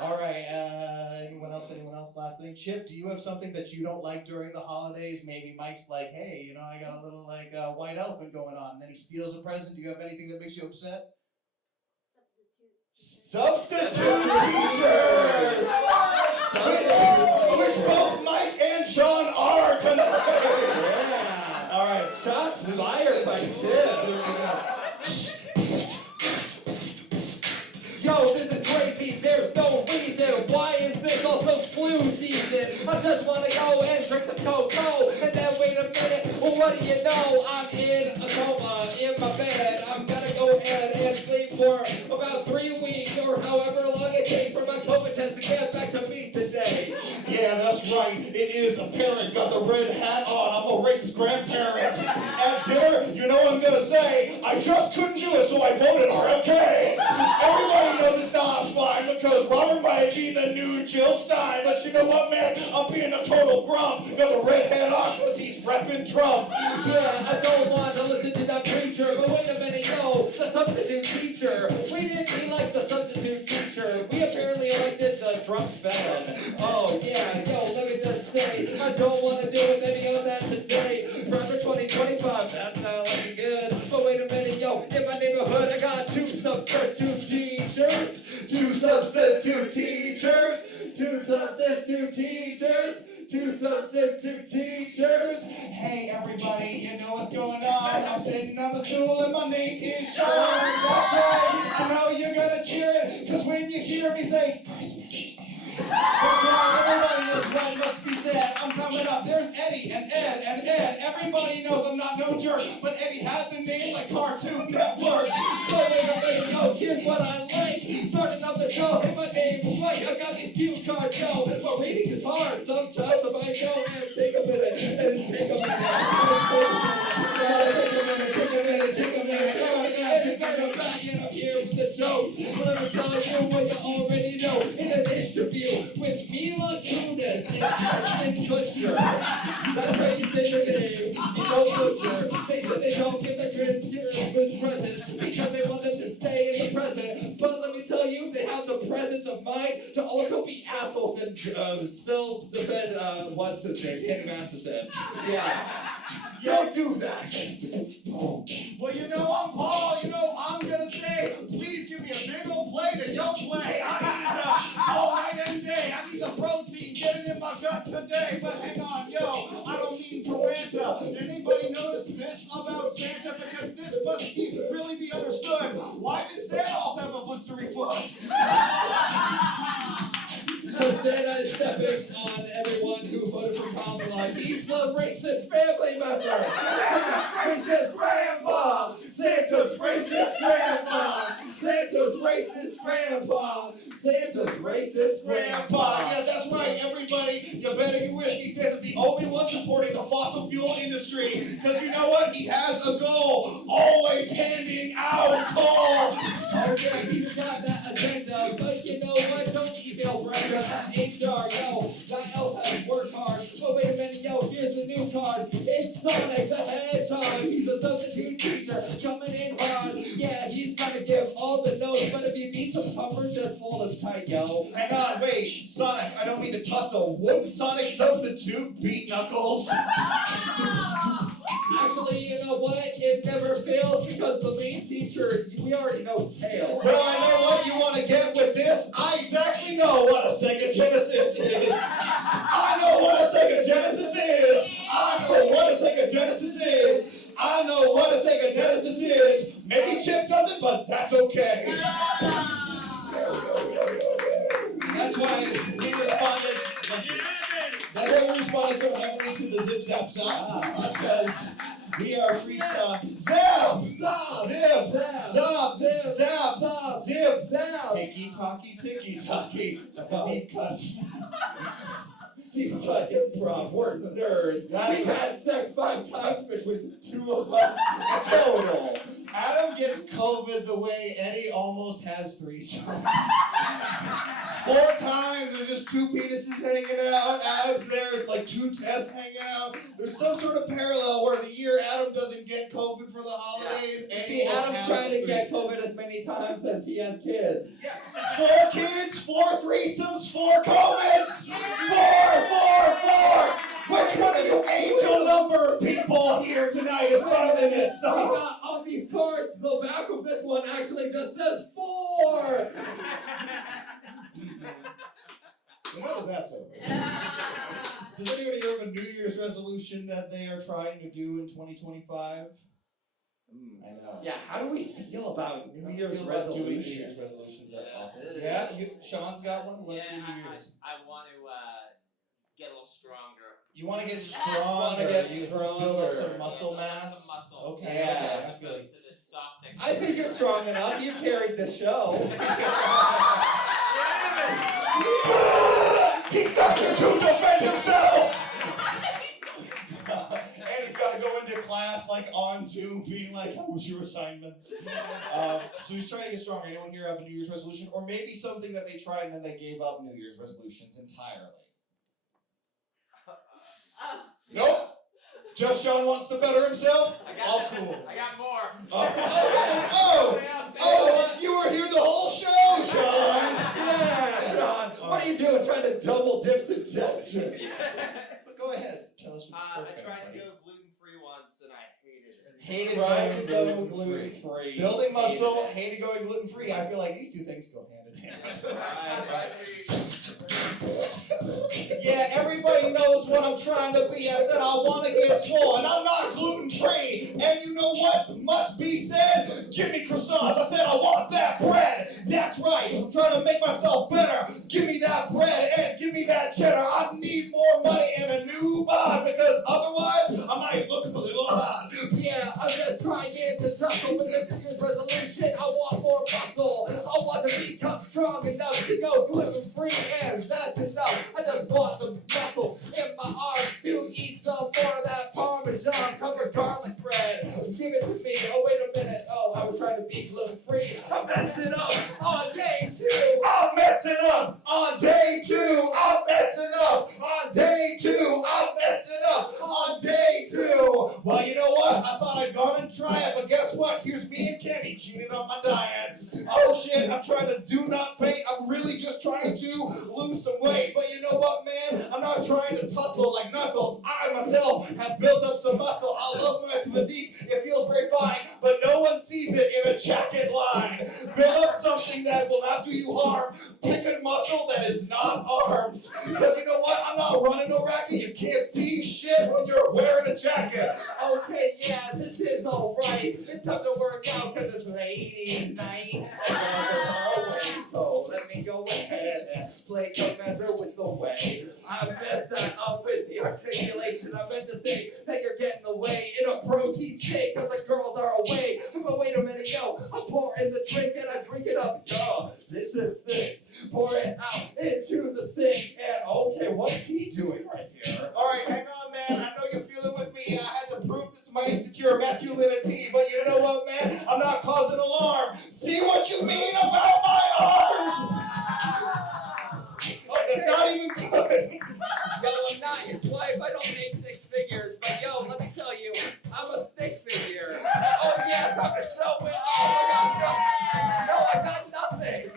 All right. Anyone else? Last thing. Chip, do you have something that you don't like during the holidays? Maybe Mike's like, hey, I got a little white elephant going on. And then he steals a present. Do you have anything that makes you upset? Substitute teachers. Which both Mike and Sean are tonight. Yeah. All right. Shots fired by Chip. Yo, this is crazy, there's no reason. Why is this also flu season? I just wanna go and drink some cocoa, and then wait a minute, Well, what do you know? I'm in a coma in my bed. I'm gonna go ahead and sleep for about 3 weeks or however long it takes for my COVID test to get back to me today. Yeah, that's right. It is a parent. Got the red hat on. I'm a racist grandparent. At dinner, you know what I'm gonna say? I just couldn't do it, so I voted RFK. Everybody knows it's not fine because Robert might be the new Jill Stein. But you know what, man? I'm being a total grump. Got the red hat on because he's repping Trump. Yeah, I don't want to listen to that preacher, but wait a minute, yo, the substitute teacher. We didn't elect the substitute teacher. We apparently elected the drunk felon. Oh, yeah, yo, let me just say, I don't want to deal with any of that today. Forever 2025, that's not looking good. But wait a minute, yo, in my neighborhood, I got 2 substitute teachers. 2 substitute teachers. 2 substitute teachers. 2 substitute teachers. Hey everybody, you know what's going on? I'm sitting on the stool and my name is Sean. That's right. I know you're gonna cheer it, cause when you hear me say Christmas. That's right, everybody knows what must be said. I'm coming up. There's Eddie and Ed and Ed. Everybody knows I'm not no jerk, but Eddie had the name like Cartoon Network. Yo, here's what I like. Starting up the show, hey, my name is Mike. I got these cue cards, yo. But reading is hard. Sometimes I might go and take a minute. Take a minute. Take a minute. Back in here with the joke. But let me tell you what you already know. In an interview with Mila Kunis and Ashton Kutcher. That's how you say your name. You know Kutcher. They said they don't give the Christmas presents because they want them to stay in the present. But let me tell you, they have the presence of mind to also be assholes and still defend, what's his name? Ken Masterson. Yeah. Yo, do that. Well, you know I'm Paul. You know I'm gonna say, please give me a big old plate of yo play. I need it all night and day. I need the protein. Get it in my gut today. But hang on, yo, I don't mean to rant. Did anybody notice this about Santa? Because this must really be understood. Why did Santa also have a blistery foot? Santa is stepping on everyone who voted for Kamala. He's the racist family member. Santa's racist grandpa. Santa's racist grandpa. Santa's racist grandpa. Santa's racist grandpa. Yeah, that's right, everybody. You better get with me. Santa's the only one supporting the fossil fuel industry. Because you know what? He has a goal. Always handing out coal. Oh, yeah, he's got that agenda. But you know what? Don't email Brenda at HR. Yo, that elf has worked hard. Oh, wait a minute. Yo, here's a new card. It's Sonic the Hedgehog. He's a substitute teacher coming in hard. Yeah, he's gonna give all the notes. But if you need some comfort, just hold us tight, yo. Hang on, wait. Sonic, I don't mean to tussle. Wouldn't Sonic substitute beat Knuckles? Actually, you know what? It never fails because the main teacher, we already know fails. Well, I know what you want to get with this. I exactly know what a Sega Genesis is. I know what a Sega Genesis is. I know what a Sega Genesis is. I know what a Sega Genesis is. Maybe Chip doesn't, but that's okay. That's why we responded. That's why we responded so heavily to the Zip Zap song. Because we are freestyle. Zap! Zip! Zap! Zap! Zip! Ticky tocky, ticky tocky. That's a deep cut. Deep cut improv, we're nerds. We've had sex 5 times between the 2 of us. Total. Adam gets COVID the way Eddie almost has 3 sons. 4 times, there's just 2 penises hanging out. Adam's there, it's like 2 tests hanging out. There's some sort of parallel where the year Adam doesn't get COVID for the holidays. Yeah. See, Adam's trying to get COVID as many times as he has kids. Yeah. 4 kids, 4 threesomes, 4 COVIDs. 4. Which one of you angel number people here tonight is summoning this We stuff? got all these cards. The back of this one actually just says 4. Well, that's over. Does anybody have a New Year's resolution that they are trying to do in 2025? I know. Yeah, how do we feel about New Year's Doing resolutions? New Year's resolutions at all. Yeah, Sean's got one. Let's see New Year's. I want to get a little stronger You want to get Wanna stronger. get You build up some stronger. muscle Build up mass. some muscle. Okay. Yeah. As opposed to this soft I think you're strong enough. You carried the show. He's got to defend himself. And he's got to go into class like on Zoom, being like, "How was your assignment?" So he's trying to get stronger. Anyone here have a New Year's resolution, or maybe something that they tried and then they gave up New Year's resolutions entirely? Nope. Just Sean wants to better himself. All cool. I got more. Oh, you were here the whole show, Sean. Yeah, Sean. What are you doing trying to double dip suggestions? Go ahead. Tell us what I you're tried to go gluten-free once and I hated it. Hated Tried to going go gluten-free. Building muscle, hated going gluten-free. I feel like these two things go hand in hand. Yeah, everybody knows what I'm trying to be. I said I want to get swole, and I'm not gluten-free. And you know what must be said? Give me croissants. I said I want that bread. That's right. I'm trying to make myself better. Give me that bread and give me that cheddar. I need more money and a new bod because otherwise I might look a little odd. Yeah, I'm just trying to tussle with the New Year's resolution. I want more muscle. I want to become strong enough to go gluten-free, and that's enough. I just want the muscle in my arms to eat some more of that Parmesan covered garlic bread. Give it to me. Oh, wait a minute. Oh, I was trying to be gluten-free. I'm messing up on day 2. I'm messing up on day 2. I'm messing up on day 2. I'm messing up on day 2. Well, you know what? I thought I'd gone and try it, but guess what? Here's me and Kenny cheating on my diet. Oh shit, I'm trying to do not faint. I'm really just trying to lose some weight. But you know what, man? I'm not trying to tussle like Knuckles. I myself have built up some muscle. I love my physique. It feels very fine, but no one sees it in a jacket line. Build up something that will not do you harm. Pick a muscle that is not arms. Because you know what? I'm not running no racket. You can't see shit when you're wearing a jacket. Okay, yeah, this is alright. It's time to work out because it's ladies' night. So let me go ahead and play the measure with the way. I messed that up with the articulation. I meant to say that you're getting away in a protein shake because the girls are away. But wait a minute, yo, I pour in the drink and I drink it up. Yo, this is things. Pour it out into the sink. And okay, what's he doing right here? Alright, hang on, man. I know you're feeling with me. I had to prove this to my insecure masculinity. But you know what, man? I'm not causing alarm. See what you mean about my arms? Oh, that's not even good. Yo, I'm not his wife. I don't make 6 figures. But yo, let me tell you, I'm a stick figure. Oh yeah, I'm gonna show it. Oh, I got nothing.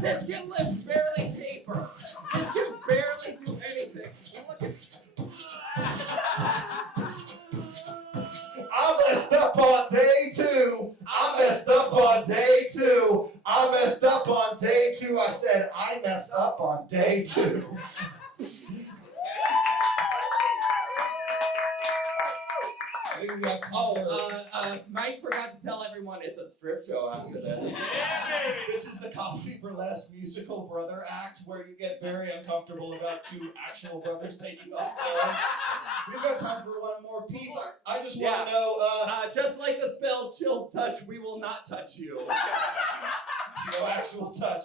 This can lift barely paper. This can barely do anything. Look at I messed up on day 2. I messed up on day 2. I messed up on day 2. I said I messed up on day 2. Mike forgot to tell everyone it's a strip show after this. This is the comedy burlesque musical brother act where you get very uncomfortable about 2 actual brothers taking off clothes. We've got time for one more piece. I just want to know, Just like the spell chill touch, we will not touch you. no actual touch.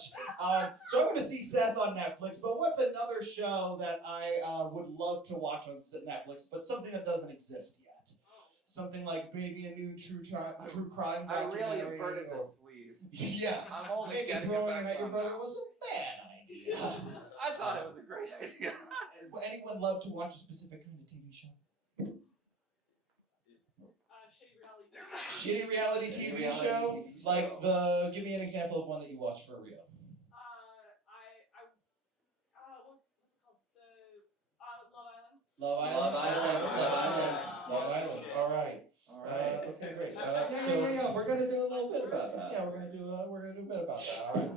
So I'm going to see Seth on Netflix, but what's another show that I would love to watch on Netflix, but something that doesn't exist yet? Something like maybe a new true crime I documentary. really inverted or- the sleeve. Yeah, I'm only maybe getting it throwing back it at your on brother now. was a bad idea. I thought it was a great idea. Would anyone love to watch a specific kind of TV show? Shitty reality TV. Shitty reality TV show? Like give me an example of one that you watch for real. What's it called? Love Island. All right. Okay, great. Yeah. We're gonna do a little bit about that. Yeah, we're gonna do a bit about that. All right.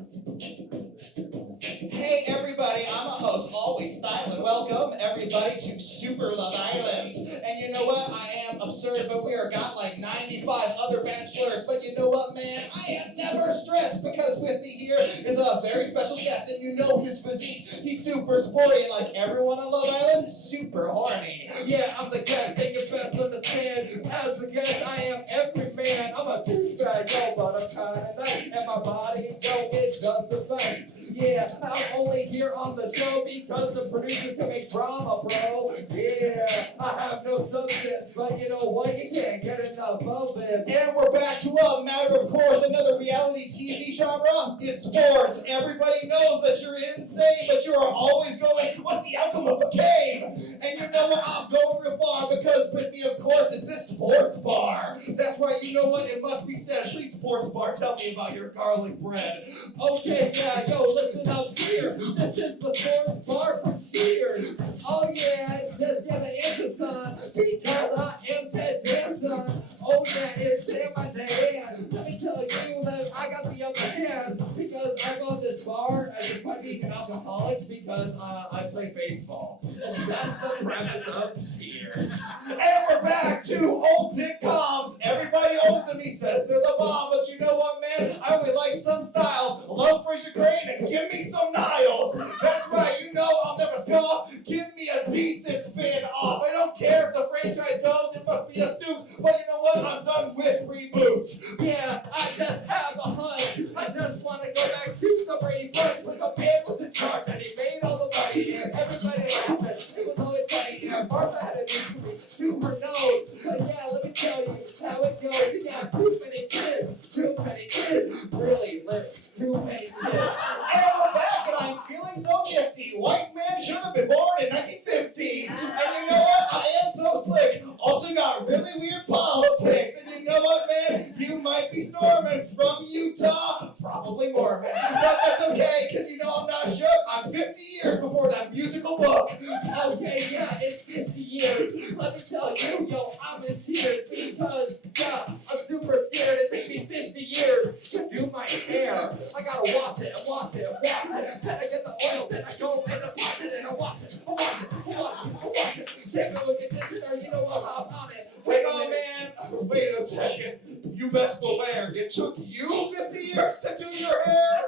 Hey everybody, I'm a host, always styling. Welcome everybody to Super Love Island. And you know what? I am absurd, but we are got like 95 other bachelors. But you know what, man? I am never stressed because because with me here is a very special guest, and you know his physique. He's super sporty, and like everyone on Love Island, super horny. Yeah, I'm the guest, and you best understand. As the guest, I am every man. I'm a douchebag, yo, but I'm kinda nice. And my body, yo, it does the thing. Yeah, I'm only here on the show because the producers can make drama, bro. Yeah, I have no substance, but you know what? You can't get enough of it. And we're back to a matter of course, another reality TV genre. It's sports. Everybody knows that you're insane, but you are always going, what's the outcome of the game? And you know what? I'm going real far because with me, of course, is this sports bar. That's right, you know what? It must be said. Please, sports bar, tell me about your garlic bread. Okay, yeah, yo, listen up here. This is the sports bar from Cheers. Oh yeah, just get the answer, son, because I am Ted Danson. Oh yeah, it's in my hand. Let me tell you that I got the upper hand because I'm on this bar and despite being an alcoholic because I play baseball. That's the premise of Cheers. And we're back to old sitcoms. Everybody older than me says they're the bomb, but you know what, man? I only like some styles. Love Fraser Crane and give me some Niles. That's right, you know I'll never scoff. Give me a decent spin-off. I don't care if the franchise goes, it must be a stoop. But you know what? I'm done with reboots. Yeah, I just have a hunch. I just want to go back to the Brady Bunch when the man was in charge and he made all the money. And everybody laughed. It was always funny. And Martha had an injury to her nose. But yeah, let me tell you how it goes. Yeah, too many kids. Too many kids. Really lit. Too many kids. And we're back, and I'm feeling so nifty. White man should have been born in 1950. And you know what? I am so slick. Also got really weird politics. And you know what, man? You might be storming from Utah. Probably Mormon. But that's okay, because you know I'm not shook. I'm 50 years before that musical book. Okay, yeah, it's 50 years. Let me tell you, yo, I'm in tears because, yeah, I'm super scared. It took me 50 years to do my hair. I gotta wash it and wash it and wash it. Then I get the oil, then I go and I wash it and I wash it. I wash it, I wash it, I wash it. Take a look at this, sir. You know what? I'm on it. Wait on, man. Wait a second. You best beware. It took you 50 years to do your hair?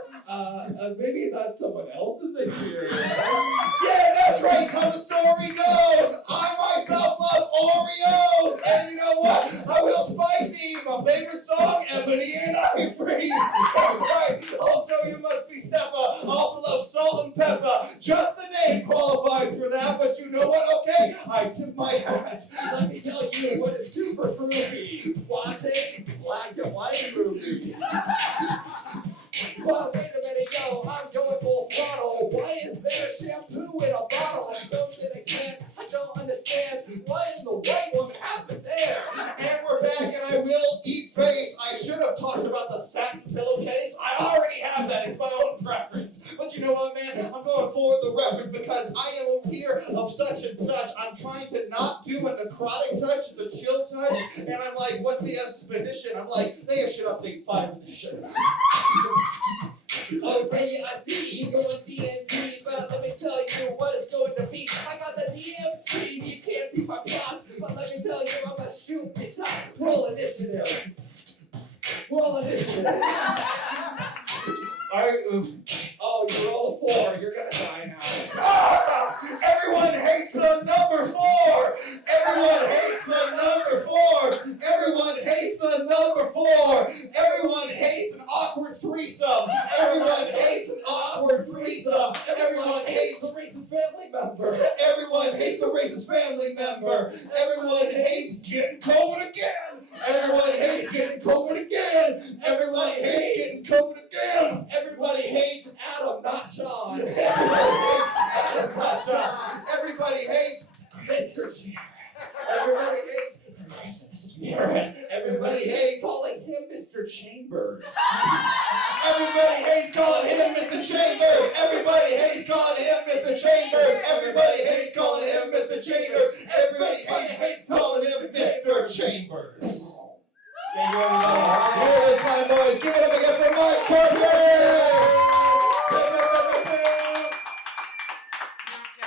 Maybe that's someone else's experience. Yeah, that's right. How the story goes. I myself love Oreos. And you know what? I will spicy. My favorite song, Ebony and Ivory. That's right. Also, you must be Steppa. Also love salt and pepper. Just the name qualifies for that. But you know what? Okay, I tip my hat. Let me tell you what is super groovy. Watching black and white movies. Well, wait a minute, yo, I'm going full throttle. Why is there shampoo in a bottle? I don't get a can. I don't understand. What in the white woman happened there? And we're back, and I will eat face. I should have talked about the satin pillowcase. I already have that. It's my own preference. But you know what, man? I'm going for the reference because I am over here of such and such. I'm trying to not do a necrotic touch. It's a chill touch. And I'm like, what's the expedition? I'm like, they should update 5 edition. Okay, I see you going DNG, but let me tell you what it's going to be. I got the DMC, you can't see my plot, but let me tell you, I'm gonna shoot this shot. Roll initiative. Roll initiative. Oh, you roll a 4, you're gonna die now. Everyone hates the number 4. Everyone hates the number 4. Everyone hates the number 4. Everyone hates an awkward threesome. Everyone hates an awkward threesome. Everyone hates the racist family member. Everyone hates the racist family member. Everyone hates getting COVID again. Everyone hates getting COVID again. Everyone hates getting COVID again. Everybody hates Adam, not Sean. Everybody hates Adam, not Sean. Everybody hates Mr. Spirit. Everybody hates Mr. Spirit. Everybody hates calling him Mr. Chambers. Everybody hates calling him Mr. Chambers. Everybody hates calling him Mr. Chambers. Everybody hates calling him Mr. Chambers. Everybody hates calling him Mr. Chambers. Thank you, everybody. Here it is, my boys. Give it up again for Mike Perkins.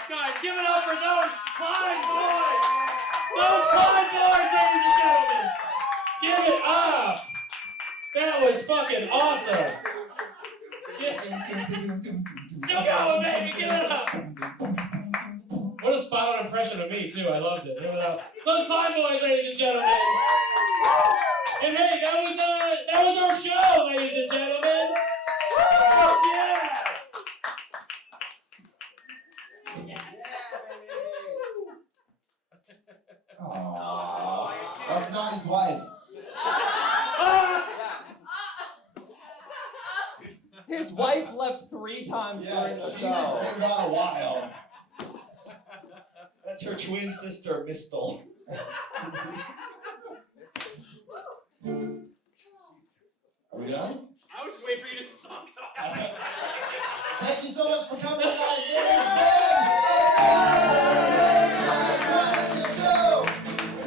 Guys, give it up for those Klein boys! Those Klein boys, ladies and gentlemen! Give it up! That was fucking awesome! Still going, baby. Give it up. What a spot on impression of me, too. I loved it. Give it up. Those Klein boys, ladies and gentlemen. And hey, that was our show, ladies and gentlemen. Yeah. Aww. That's not his wife. His wife left 3 times during the she's show. been gone a while. That's her twin sister, Mistel. Are we done? I was just waiting for you to song. Thank you so much for coming tonight. It has been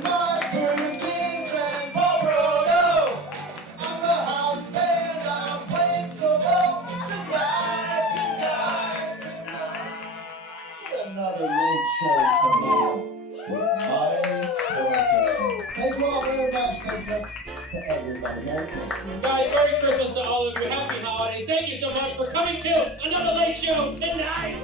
Mike Perkins and Bob Rodo. I'm the house band. I'm playing solo tonight. Another late show tomorrow with Mike Perkins. Thank you all very much. Thank you to everybody. Merry Christmas. Guys, Merry Christmas to all of you. Happy holidays. Thank you so much for coming to another late show tonight.